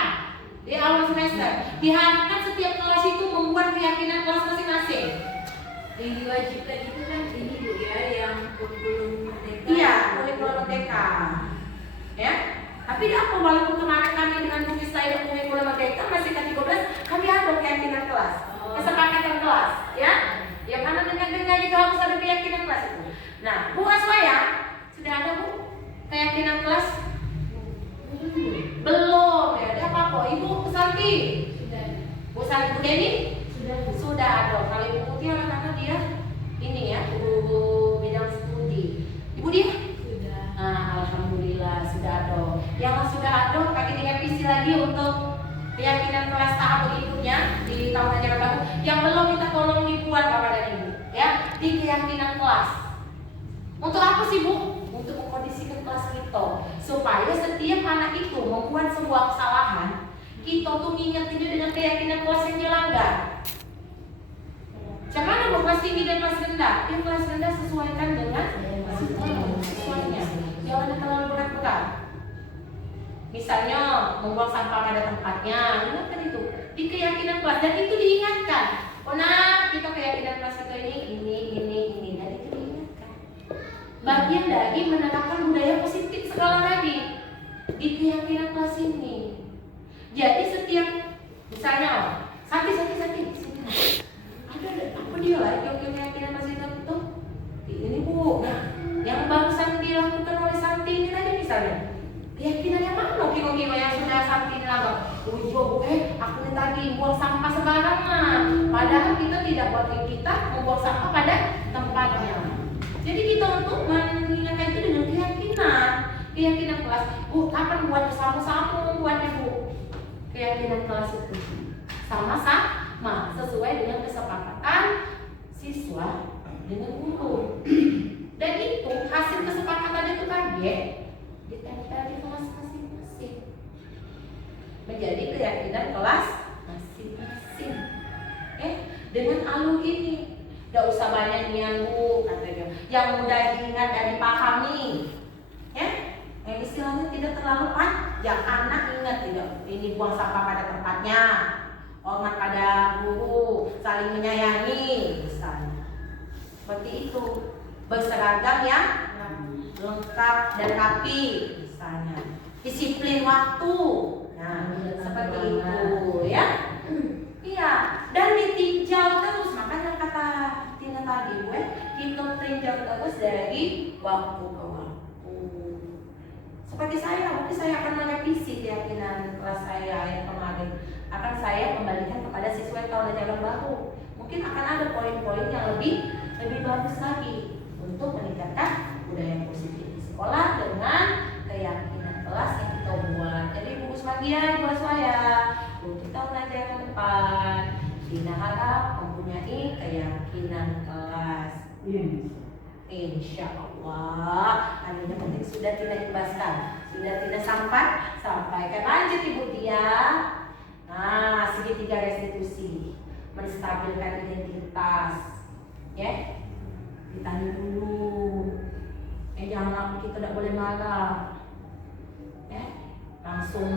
di awal semester. Diharapkan setiap kelas itu membuat keyakinan kelas masing-masing. Yang diwajibkan itu kan ini Bu ya, yang kurikulum merdeka. Iya, kurikulum merdeka. Ya. Tapi apa walaupun kemarin kami dengan Bu Kista dan kurikulum merdeka masih K13, kami ada keyakinan kelas, kesepakatan kelas, ya. Ya karena dengan itu harus ada keyakinan kelas itu. Nah, Bu Aswaya sudah ada Bu keyakinan kelas? Belum ya. Ada apa? Ibu Santi Sudah. Bu Santi, Bu Deni Sudah ada. Kalau Ibu Putih karena dia ini ya, Bu bidang studi. Ibu dia? Sudah. Nah, alhamdulillah sudah ada. Yang sudah ada kami direvisi lagi untuk keyakinan kelas tahap berikutnya di tahun ajaran baru. Yang belum kita tolong dibuat Bapak dan Ibu, ya, di keyakinan kelas. Untuk apa sih Bu? Untuk mengkondisikan kelas kita supaya setiap anak itu membuat sebuah kesalahan, kita tuh ngingetinnya dengan keyakinan kelas yang dilanggar. Jangan ada kelas tinggi dan kelas rendah. Yang kelas rendah sesuaikan dengan sesuainya. Jangan ada terlalu berat-berat. Misalnya membuang sampah pada tempatnya, ingatkan itu di keyakinan kelas dan itu diingatkan. Oh nah, kita keyakinan kelas kita ini, dan itu diingatkan. Bagian dari menerapkan budaya positif segala tadi di keyakinan kelas ini. Jadi setiap misalnya, Santi, ada apa dia lah yang keyakinan kelas itu? Ini Bu, nah yang barusan dilakukan oleh Santi ini tadi misalnya. Keyakinan yang mana kira-kira yang sudah Santi dilanggar? Oh iya Bu, aku ini tadi buang sampah sembarangan. Padahal kita tidak buat kita membuang sampah pada tempatnya. Jadi kita untuk mengingatkan itu dengan keyakinan kelas. Bu, kapan buat sama-sama buatnya Bu? Keyakinan kelas itu sama-sama sesuai dengan kesepakatan siswa dengan guru. Dan itu hasil kesepakatan itu ditempel di kelas masing-masing menjadi keyakinan kelas masing-masing. dengan alur ini. Gak usah banyak nian Bu katanya, yang mudah diingat dan dipahami, ya. Yang istilahnya tidak terlalu panjang, anak ingat tidak, ini buang sampah pada tempatnya, hormat pada guru, saling menyayangi, misalnya. Seperti itu, berseragam yang lengkap dan rapi, misalnya. Disiplin waktu, nah seperti itu, ya. Iya, dan ditinjau terus, makanya kata Tina tadi, ditinjau terus dari waktu ke waktu. Seperti saya, mungkin saya akan merevisi keyakinan kelas saya yang kemarin. Akan saya kembalikan kepada siswa yang tahun ajaran baru. Mungkin akan ada poin-poin yang lebih bagus lagi untuk meningkatkan budaya positif di sekolah dengan keyakinan kelas yang kita buat. Jadi Bu Kusmagia, buat saya untuk tahun ajaran depan, Tina harap mempunyai keyakinan kelas. Insya Allah, akhirnya penting sudah Tina imbaskan, sudah Tina sampaikan. Lanjut Ibu Dia. Nah, segitiga restitusi, menstabilkan identitas, ya. Ditanya dulu, jangan kita tidak boleh marah, ya. Langsung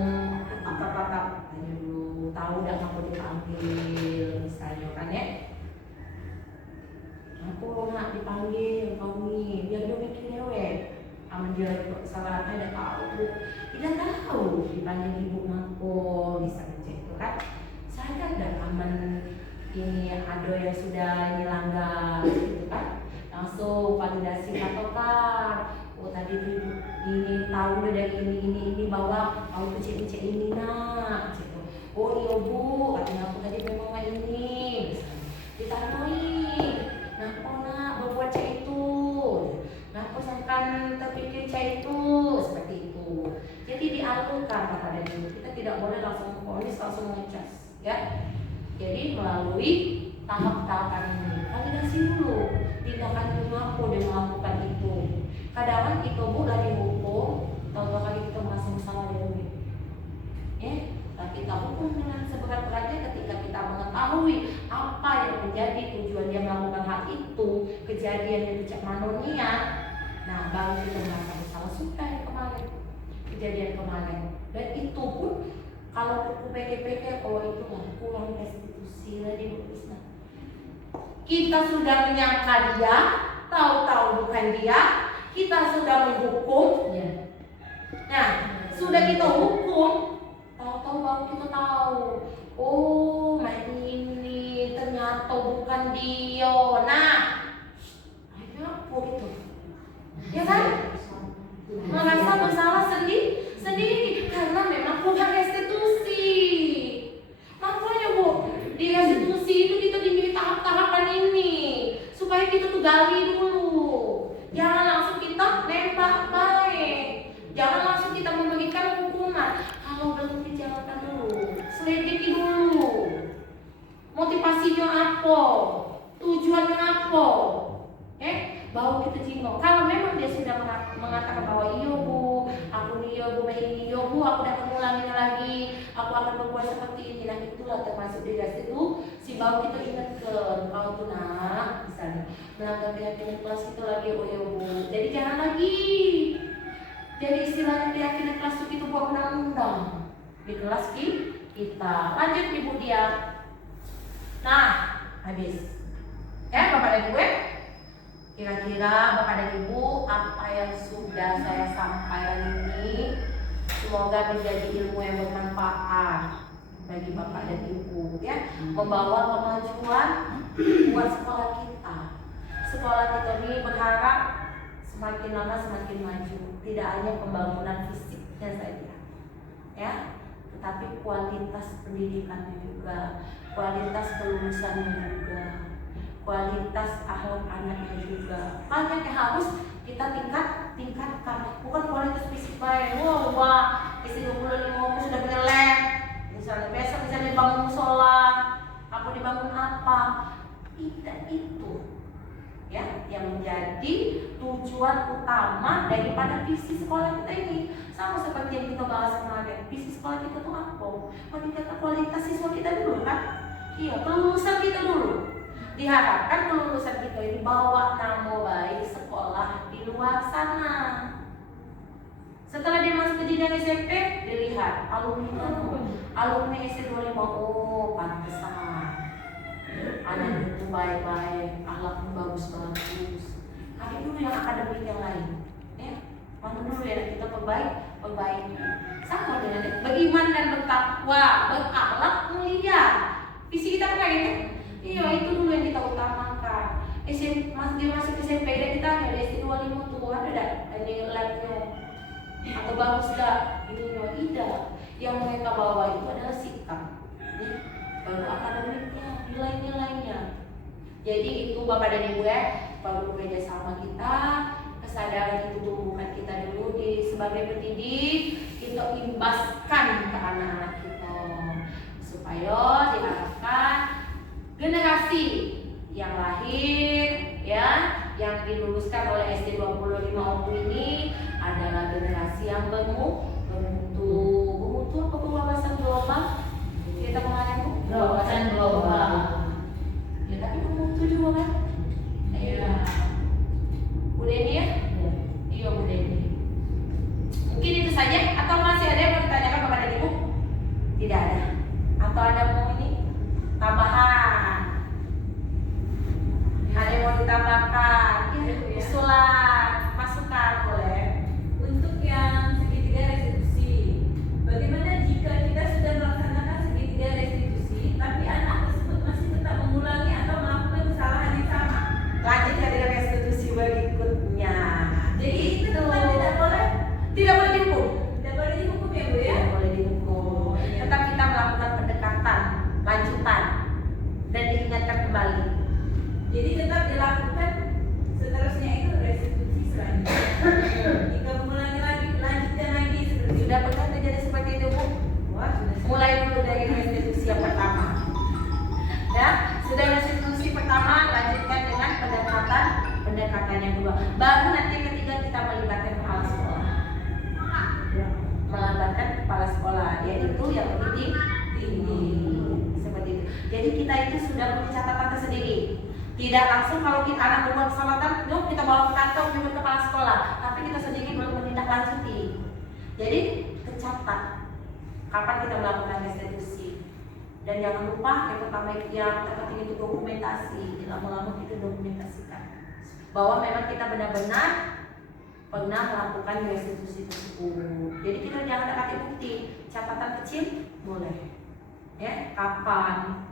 apa-apa tanya dulu, tahu dah aku dipanggil, misalnya kan ya. Aku nak dipanggil kami, biar dia mikir dewe. Aman dia kesalahannya tidak tahu, tidak tahu dipanggil ibu ngaku, misalnya itu kan. Saya ada aman ini ada yang sudah nyelanggar, gitu kan. Langsung validasi patokan. Oh tadi ini tahu dari ini bahwa kamu kecil-kecil ini nak, gitu. Oh iya Bu, katanya aku tadi memang ini, ditanyoi, kenapa nak berbuat cak itu, kenapa sampai terpikir cak itu, seperti itu. Jadi dialurkan kepada diri, kita tidak boleh langsung ponis, langsung ngecas, ya. Jadi melalui tahap-tahapan ini, validasi dulu, tindakan dulu aku dia melakukan itu. Kadang-kadang itu Bu lagi hukum, tahu kali kita masih masalah di rumah, ya. Nah, kita hukum dengan seberat-beratnya ketika kita mengetahui apa yang menjadi tujuan dia melakukan hal itu, kejadian yang dicek manonia. Nah, baru kita merasa bersalah sudah yang kemarin, kejadian kemarin. Dan itu pun kalau buku PDPK, oh itu lah kurang restitusi lagi Bu Krisna. Kita sudah menyangka dia, tahu-tahu bukan dia, kita sudah menghukum. Ya. Nah, sudah kita hukum, tahu-tahu baru kita tahu. Oh, main ini ternyata bukan dia. Nah, akhirnya apa gitu? Ya kan? Merasa bersalah sendiri karena memang bukan restitusi. Makanya Bu, di restitusi itu kita diberi tahap-tahapan ini supaya kita tuh gali dulu. Jangan langsung kita nembak baik. Jangan langsung kita memberikan hukuman. Kalau belum dijalankan dulu, selidiki dulu. Motivasinya apa? Tujuannya apa? Baru kita jingkong. Kalau memang dia sudah mengatakan bahwa iya Bu, aku nih iya Bu, ini iya Bu, aku akan mengulangi lagi, aku akan berbuat seperti ini. Nah itulah termasuk di itu. Si baru kita ingatkan, kau tuh nak, misalnya melanggar keyakinan kelas itu lagi, oh iya Bu. Jadi jangan lagi. Jadi istilahnya keyakinan kelas itu buat undang-undang di kelas kita. Lanjut Ibu Dia. Nah, habis. Bapak dan Ibu, kira-kira Bapak dan Ibu apa yang sudah saya sampaikan ini semoga menjadi ilmu yang bermanfaat bagi Bapak dan Ibu, ya, membawa kemajuan buat sekolah kita. Sekolah kita ini berharap semakin lama semakin maju, tidak hanya pembangunan fisiknya saja, ya, tetapi kualitas pendidikannya juga, kualitas kelulusannya juga, kualitas akhlak anaknya juga. Banyak yang harus kita tingkatkan. Bukan kualitas fisik baik. Wah, isi 25 aku sudah punya lab. Misalnya besok misalnya bangun musola, aku dibangun apa? Tidak itu, ya, yang menjadi tujuan utama daripada visi sekolah kita ini. Sama seperti yang kita bahas kemarin. Visi sekolah kita tuh apa? Meningkatkan kualitas siswa kita dulu kan? Iya, kelulusan kita dulu. Diharapkan kelulusan kita ini bawa nama baik sekolah di luar sana. Setelah dia masuk ke jenjang SMP, dilihat alumni SD25, oh pantesan anak itu baik-baik, akhlaknya bagus-bagus. Ada dulu yang akademik yang lain, ya. Mana dulu ya kita perbaiki. Sama dengan beriman dan bertakwa, berakhlak mulia. Visi kita kan gitu. Iya, itu dulu yang kita utamakan. Dia masuk SMP dan kita ada SD25 tuh ada dah ini labnya atau bagus dah ini tidak. Yang mereka bawa itu adalah sikap, ya. Baru akademiknya, nilai-nilainya. Jadi itu Bapak dan Ibu ya, perlu bekerja sama kita, kesadaran itu tumbuhkan kita dulu sebagai pendidik, kita imbaskan ke anak-anak kita supaya diharapkan generasi yang lahir ya, yang diluluskan oleh SD25 OPU ini adalah generasi yang bermutu apa wawasan global. Kita kemarin Bu, wawasan global. Ya tapi bermutu juga kan? Iya. Bu Deni ya? Iya Bu Deni. Mungkin itu saja atau masih ada yang mau ditanyakan kepada Ibu? Tidak ada. Atau ada mau ini tambahan? Ada yang mau ditambahkan? Usulan, masukan boleh. Untuk yang segitiga restitusi, bagaimana jika kita sudah melaksanakan segitiga restitusi, tapi anak tersebut masih tetap mengulangi atau melakukan kesalahan yang sama? Lanjut dari restitusi berikutnya. Jadi itu kan tidak boleh dihukum. Tidak boleh dihukum ya Bu ya? Tidak boleh dihukum. Tetap kita melakukan pendekatan, lanjutan, dan diingatkan kembali. Jadi tetap dilakukan seterusnya itu restitusi selanjutnya. Jika mengulangi lagi, lanjutkan lagi seperti itu. Sudah pernah terjadi seperti itu Bu? Wah, sudah Mulai dulu dari restitusi yang pertama. Ya, sudah restitusi pertama, lanjutkan dengan pendekatan yang kedua. Baru nanti yang ketiga kita melibatkan kepala sekolah. Melibatkan kepala sekolah, yaitu yang lebih tinggi. Seperti itu. Jadi kita itu sudah punya catatan tersendiri. Tidak langsung kalau kita anak berbuat kesalahan, yuk kita bawa ke kantor juga kepala sekolah. Tapi kita sendiri belum menindaklanjuti. Jadi tercatat kapan kita melakukan restitusi. Dan jangan lupa yang pertama yang terpenting itu dokumentasi. Lama-lama kita dokumentasikan bahwa memang kita benar-benar pernah melakukan restitusi tersebut. Jadi kita jangan dekati bukti, catatan kecil boleh. Ya, kapan?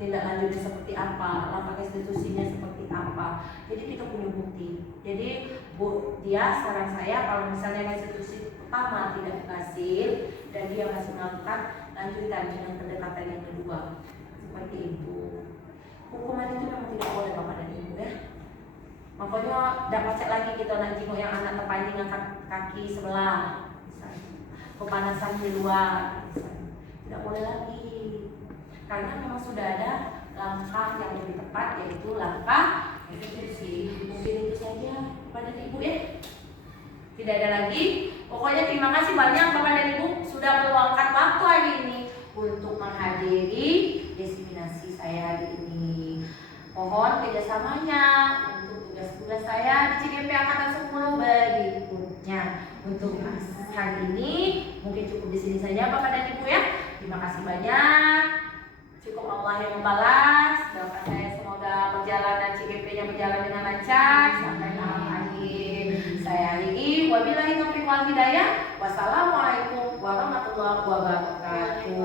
Tindak lanjutnya seperti apa, langkah restitusinya seperti apa. Jadi kita punya bukti. Jadi Bu dia saran saya kalau misalnya restitusi pertama tidak berhasil dan dia masih melakukan, lanjutkan dengan pendekatan yang kedua. Seperti itu. Hukuman itu memang tidak boleh Bapak dan Ibu ya. Makanya dapat cek lagi kita nak jenguk yang anak terpancing angkat kaki sebelah, misalnya. Kepanasan di luar, misalnya. Tidak boleh lagi. Karena memang sudah ada langkah yang lebih tepat, yaitu langkah restitusi. Mungkin itu saja Bapak dan Ibu ya. Tidak ada lagi. Pokoknya terima kasih banyak Bapak dan Ibu sudah meluangkan waktu hari ini untuk menghadiri diseminasi saya hari ini. Mohon kerjasamanya untuk tugas-tugas saya di CGP Angkatan 10 berikutnya. Untuk hari ini mungkin cukup di sini saja Bapak dan Ibu ya. Terima kasih banyak. Cukup Allah yang membalas. Doakan saya semoga perjalanan CGP-nya berjalan dengan lancar sampai tahap akhir. Saya hari ini wabillahi taufiq wal hidayah. Wassalamualaikum warahmatullahi wabarakatuh.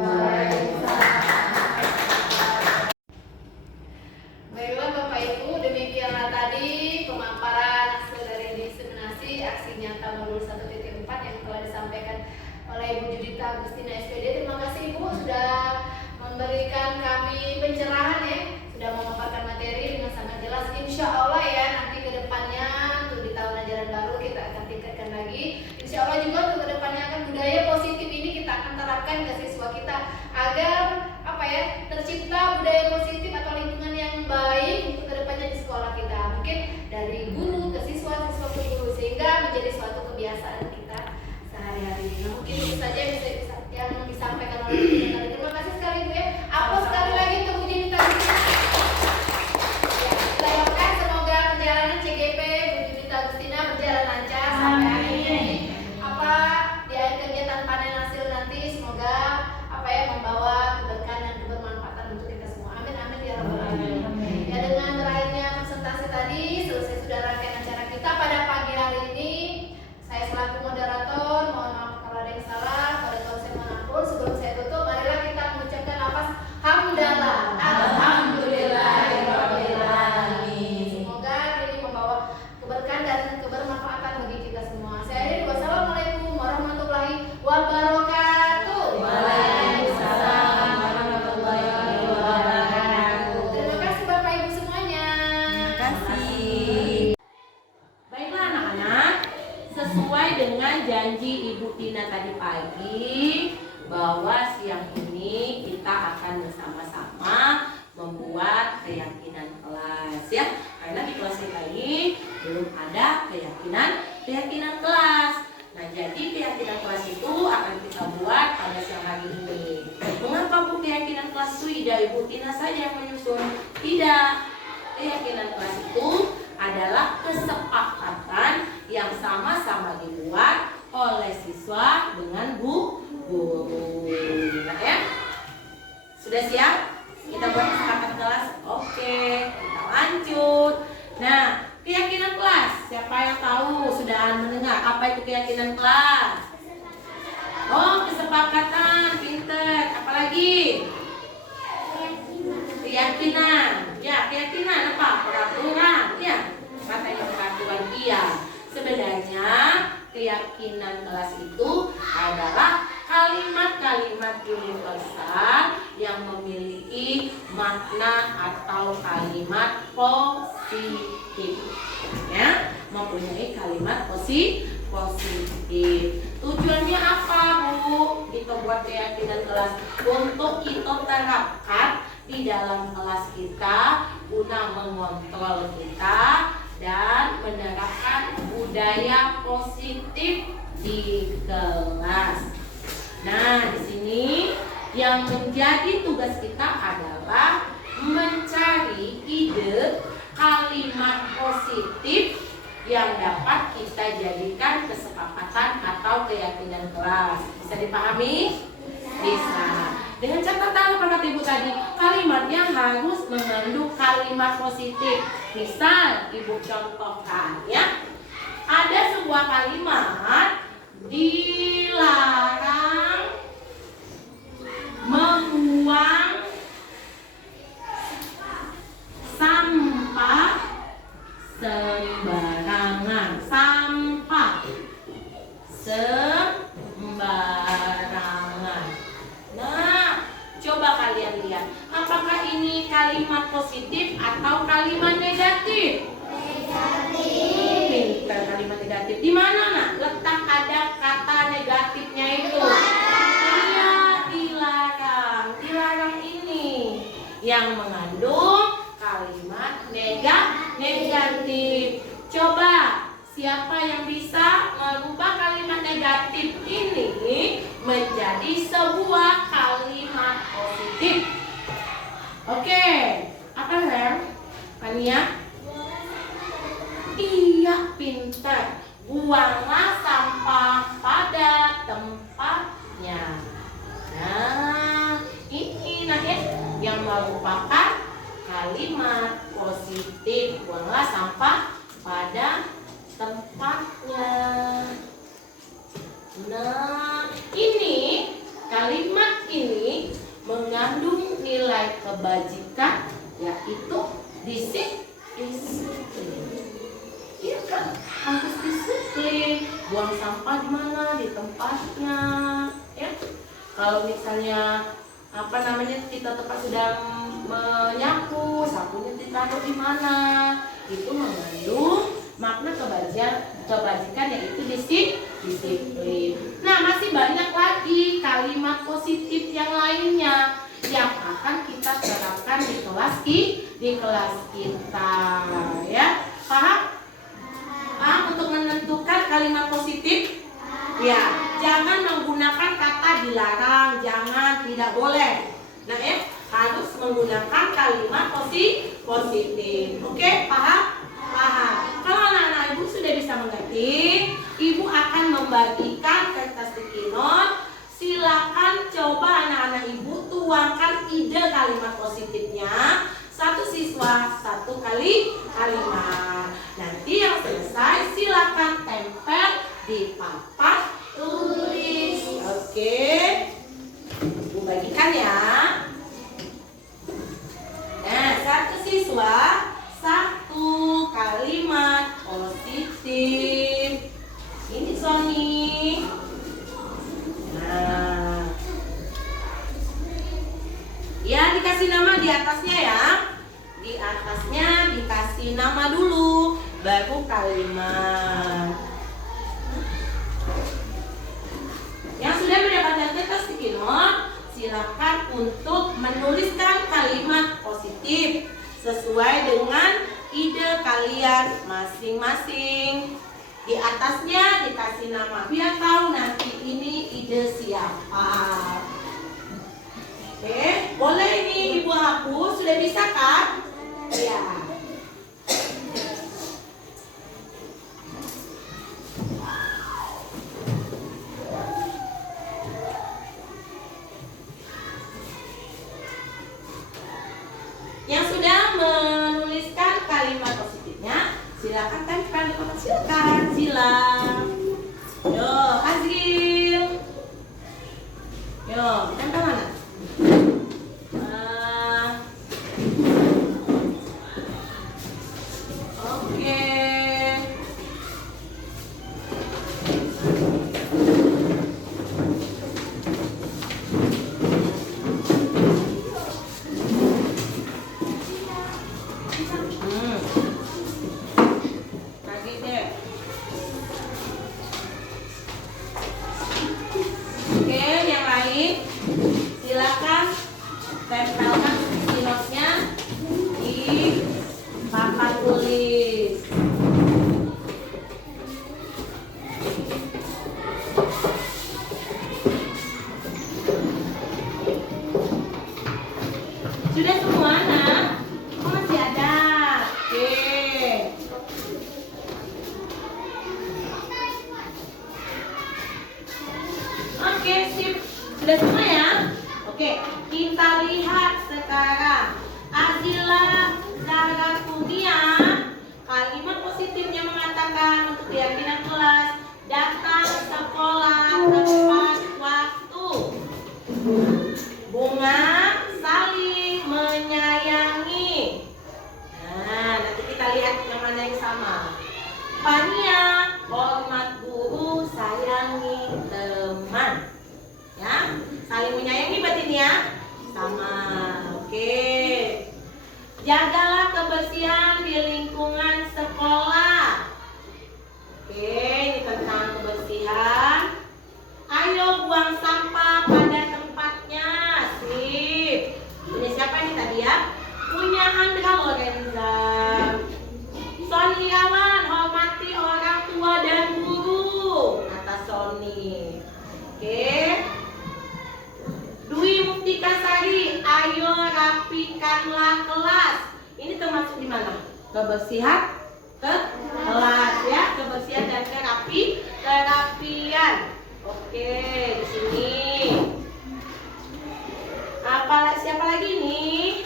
Baiklah Bapak Ibu, demikianlah tadi pemaparan hasil dari diseminasi aksi nyata modul 1.4 yang telah disampaikan oleh Ibu Judita Agustina SPD. Terima kasih Ibu sudah memberikan kami pencerahan ya, sudah memaparkan materi dengan sangat jelas. Insya Allah ya nanti ke depannya untuk di tahun ajaran baru kita akan tingkatkan lagi. Insya Allah juga untuk ke depannya akan budaya positif ini kita akan terapkan ke siswa kita agar apa pagi bahwa siang ini kita akan bersama-sama membuat keyakinan kelas ya. Karena di kelas kita ini belum ada keyakinan kelas. Nah, jadi keyakinan kelas itu akan kita buat pada siang hari ini. Mengapa Bu keyakinan kelas itu tidak Ibu Tina saja yang menyusun? Tidak. Keyakinan kelas itu adalah kesepakatan yang sama-sama dibuat oleh siswa dengan Bu guru. Nah ya, sudah siap? Kita buat kesepakatan kelas? Oke, kita lanjut. Nah, keyakinan kelas, siapa yang tahu? Sudah mendengar apa itu keyakinan kelas? Oh, kesepakatan, pinter. Apalagi? Keyakinan. Ya, keyakinan apa? Peraturan. Ya, katanya peraturan. Iya. Sebenarnya keyakinan kelas itu adalah kalimat-kalimat universal yang memiliki makna atau kalimat positif. Ya, mempunyai kalimat positif. Tujuannya apa, Bu? Kita buat keyakinan kelas untuk kita terapkan di dalam kelas kita guna mengontrol kita dan menerapkan budaya positif di kelas. Nah, di sini yang menjadi tugas kita adalah mencari ide kalimat positif yang dapat kita jadikan kesepakatan atau keyakinan kelas. Bisa dipahami? Bisa. Dengan catatan apa kata Ibu tadi? Kalimatnya harus mengandung kalimat positif. Misal, Ibu contohkan ya. Ada sebuah kalimat, dilarang membuang sampah sembarangan. Sampah sembarangan. Nah, coba kalian lihat, apakah ini kalimat positif atau kalimat negatif? Pintar, kalimat negatif. Di mana nak letak ada kata negatifnya itu? Iya, dilarang. Dilarang ini yang mengandung kalimat negatif. Coba siapa yang bisa merubah kalimat negatif ini menjadi sebuah kalimat positif? Oke, apa Rem? Kania? Iya, pintar. Buanglah sampah pada tempatnya. Nah, ini yang merupakan kalimat positif. Buanglah sampah pada tempatnya. Nah, ini kalimat ini mengandung nilai kebajikan, yaitu disiplin. Iya kan, harus disiplin. Buang sampah di mana? Di tempatnya. Ya. Kalau misalnya kita tempat sedang menyapu, sapunya ditaruh di mana? Itu mengandung makna kebajikan yaitu disiplin. Nah, masih banyak lagi kalimat positif yang lainnya yang akan kita terapkan di kelas kita, ya. Paham? Untuk menentukan kalimat positif, ya, jangan menggunakan kata dilarang, jangan, tidak boleh. Nah, harus menggunakan kalimat positif. Oke, paham? Paham. Kalau anak-anak Ibu sudah bisa mengerti, Ibu akan membagikan kertas sticky note. Silakan coba anak-anak Ibu tuangkan ide kalimat positifnya. Satu siswa, satu kalimat. Nanti yang selesai silakan tempel di papan tulis. Oke, Ibu bagikan ya. Nah, satu siswa, satu kalimat positif. Ini Sony. Nah, ya, dikasih nama di atasnya ya. Di atasnya dikasih nama dulu, baru kalimat. Yang Kinot, silakan untuk menuliskan kalimat positif sesuai dengan ide kalian masing-masing. Di atasnya dikasih nama biar tahu nanti ini ide siapa. Oke, boleh ini Ibu hapus, sudah bisa kan? Ya. Yang sudah menuliskan kalimat positifnya, silakan tempel di kotak. Silakan, Yo, Azril. Yo, tempel mana? Oke. Lagi deh. Oke, yang lain silakan tempelkan sticky note-nya di papan tulis. Sudah semua, Nak? Oh, masih ada. Oke. Oke, sip. Sudah semua ya? Oke, kita lihat sekarang. Azila Zarakunia, kalimat positifnya mengatakan untuk keyakinan kelas, datang sekolah tepat waktu. Bunga saling menyayangi. Nah, nanti kita lihat yang mana yang sama. Pania, hormat guru, sayangi teman. Ya, saling menyayangi berarti ini ya. Sama. Oke. Jagalah kebersihan di lingkungan sekolah. Oke, ini tentang kebersihan. Ayo buang sampah pada tempatnya. Sip. Ini siapa ini tadi ya? Punya Andra Lorenza. Sony Irawan, hormati orang tua dan guru. Kata Sony. Oke. Dwi Muftika Sari, ayo rapikanlah kelas. Ini termasuk di mana? Kebersihan ke kelas ya, kebersihan dan kerapian. Oke, di sini. Siapa lagi nih?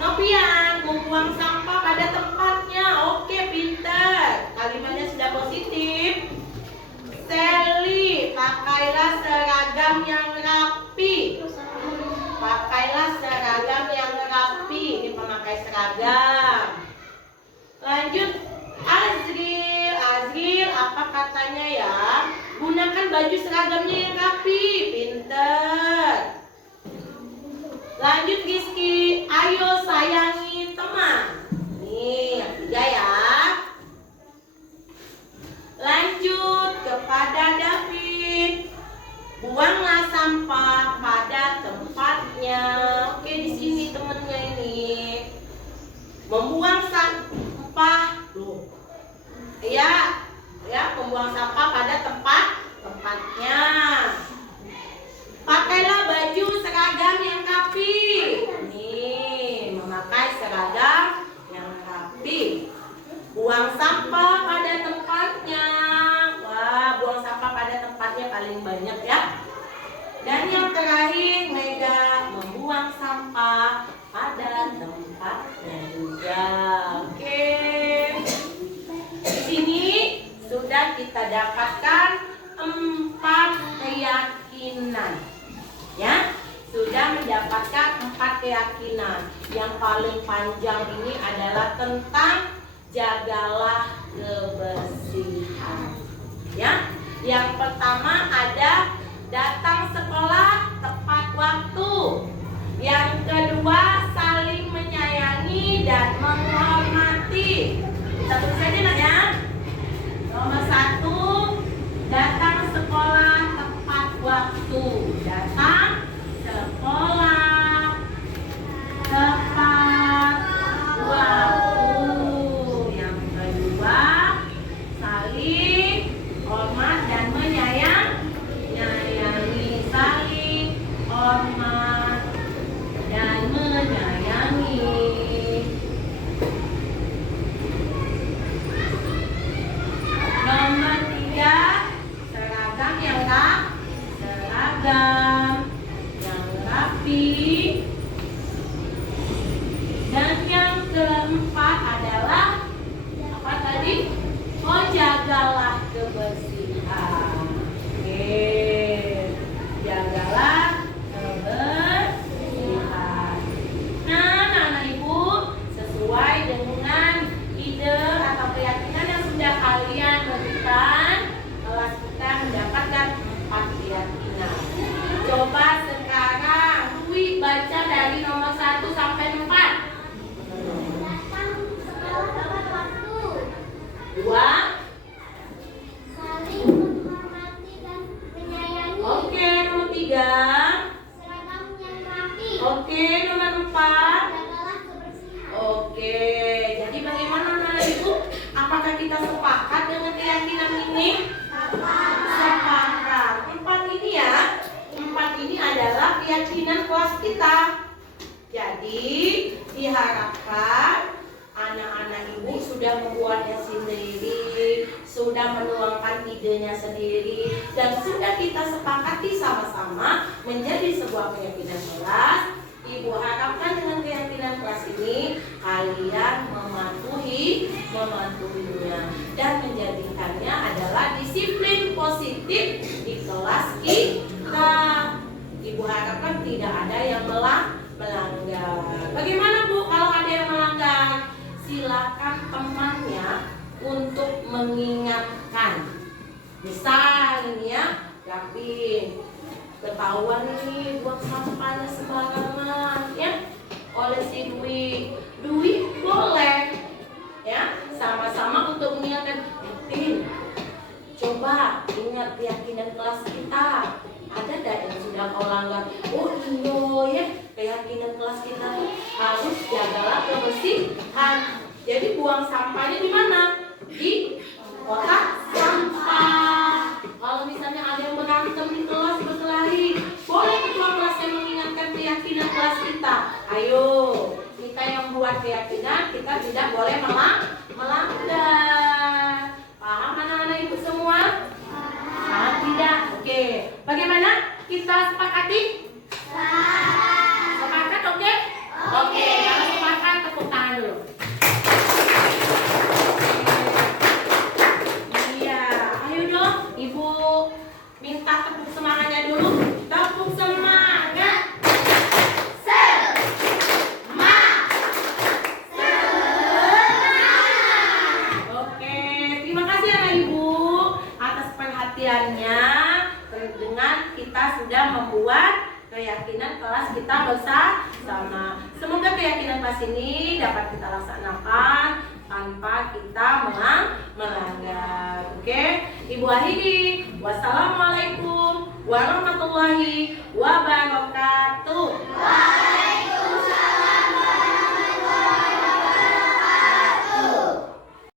Nopian, membuang sampah pada tempatnya. Oke, pintar. Kalimatnya sudah positif. Sally, pakailah seragam yang rapi. Pakailah seragam yang rapi. Ini pemakai seragam. Lanjut, Azril, apa katanya ya? Gunakan baju seragamnya yang rapi. Pinter. Lanjut Rizky, ayo sayangi teman. Nih, yang tiga ya. Lanjut kepada David. Buanglah sampah pada tempatnya. Oke, di sini temennya ini. Membuang sampah. Ya, membuang sampah pada tempatnya. Pakailah baju seragam yang rapi. Nih, memakai seragam yang rapi. Buang sampah pada tempatnya. Wah, buang sampah pada tempatnya paling banyak ya. Dan yang terakhir, Mega, membuang sampah pada tempatnya juga. Oke. Di sini sudah kita dapatkan 4 keyakinan. Ya, sudah mendapatkan 4 keyakinan. Yang paling panjang ini adalah tentang jagalah kebersihan. Ya, yang pertama ada datang sekolah tepat waktu. Yang kedua saling menyayangi dan menghormati. Kita tulis aja nak ya. Nomor 1, datang sekolah tepat waktu. Datang Sepakat. Empat ini adalah keyakinan kelas kita. Jadi diharapkan anak-anak ibu sudah membuatnya sendiri, sudah menuangkan idenya sendiri, dan sudah kita sepakati sama-sama menjadi sebuah keyakinan kelas. Ibu harapkan dengan keyakinan kelas ini kalian mematuhinya dan menjadikannya adalah disiplin positif di kelas kita. Ibu harapkan tidak ada yang melanggar. Bagaimana Bu kalau ada yang melanggar? Silakan temannya untuk mengingatkan. Misal ini ya, Gavin, ketahuan nih buang sampahnya sembarangan ya oleh si Dwi boleh ya, sama-sama untuk mengingatkan. Gavin, coba ingat keyakinan kelas kita. Ada yang sudah kau langgar? Oh iya ya, keyakinan kelas kita harus jagalah kebersihan. Jadi buang sampahnya di mana? Di kotak sampah. Kalau misalnya ada yang berantem di kelas berkelahi, boleh ketua kelas yang mengingatkan keyakinan kelas kita. Ayo, kita yang buat keyakinan, kita tidak boleh melanggar. Paham anak-anak ibu semua? Paham tidak? Oke. Bagaimana? Kita sepakati? Sepakat, oke? Oke. Kalau sepakat, tepuk tangan dulu. Iya, ayo dong, ibu minta tepuk semangatnya dulu. Tepuk semangat. Oke, terima kasih anak ibu atas perhatiannya. Dengan kita sudah membuat keyakinan kelas kita bersama. Semoga keyakinan kelas ini dapat kita laksanakan tanpa kita melanggar. Oke, Ibu akhiri. Wassalamualaikum warahmatullahi wabarakatuh.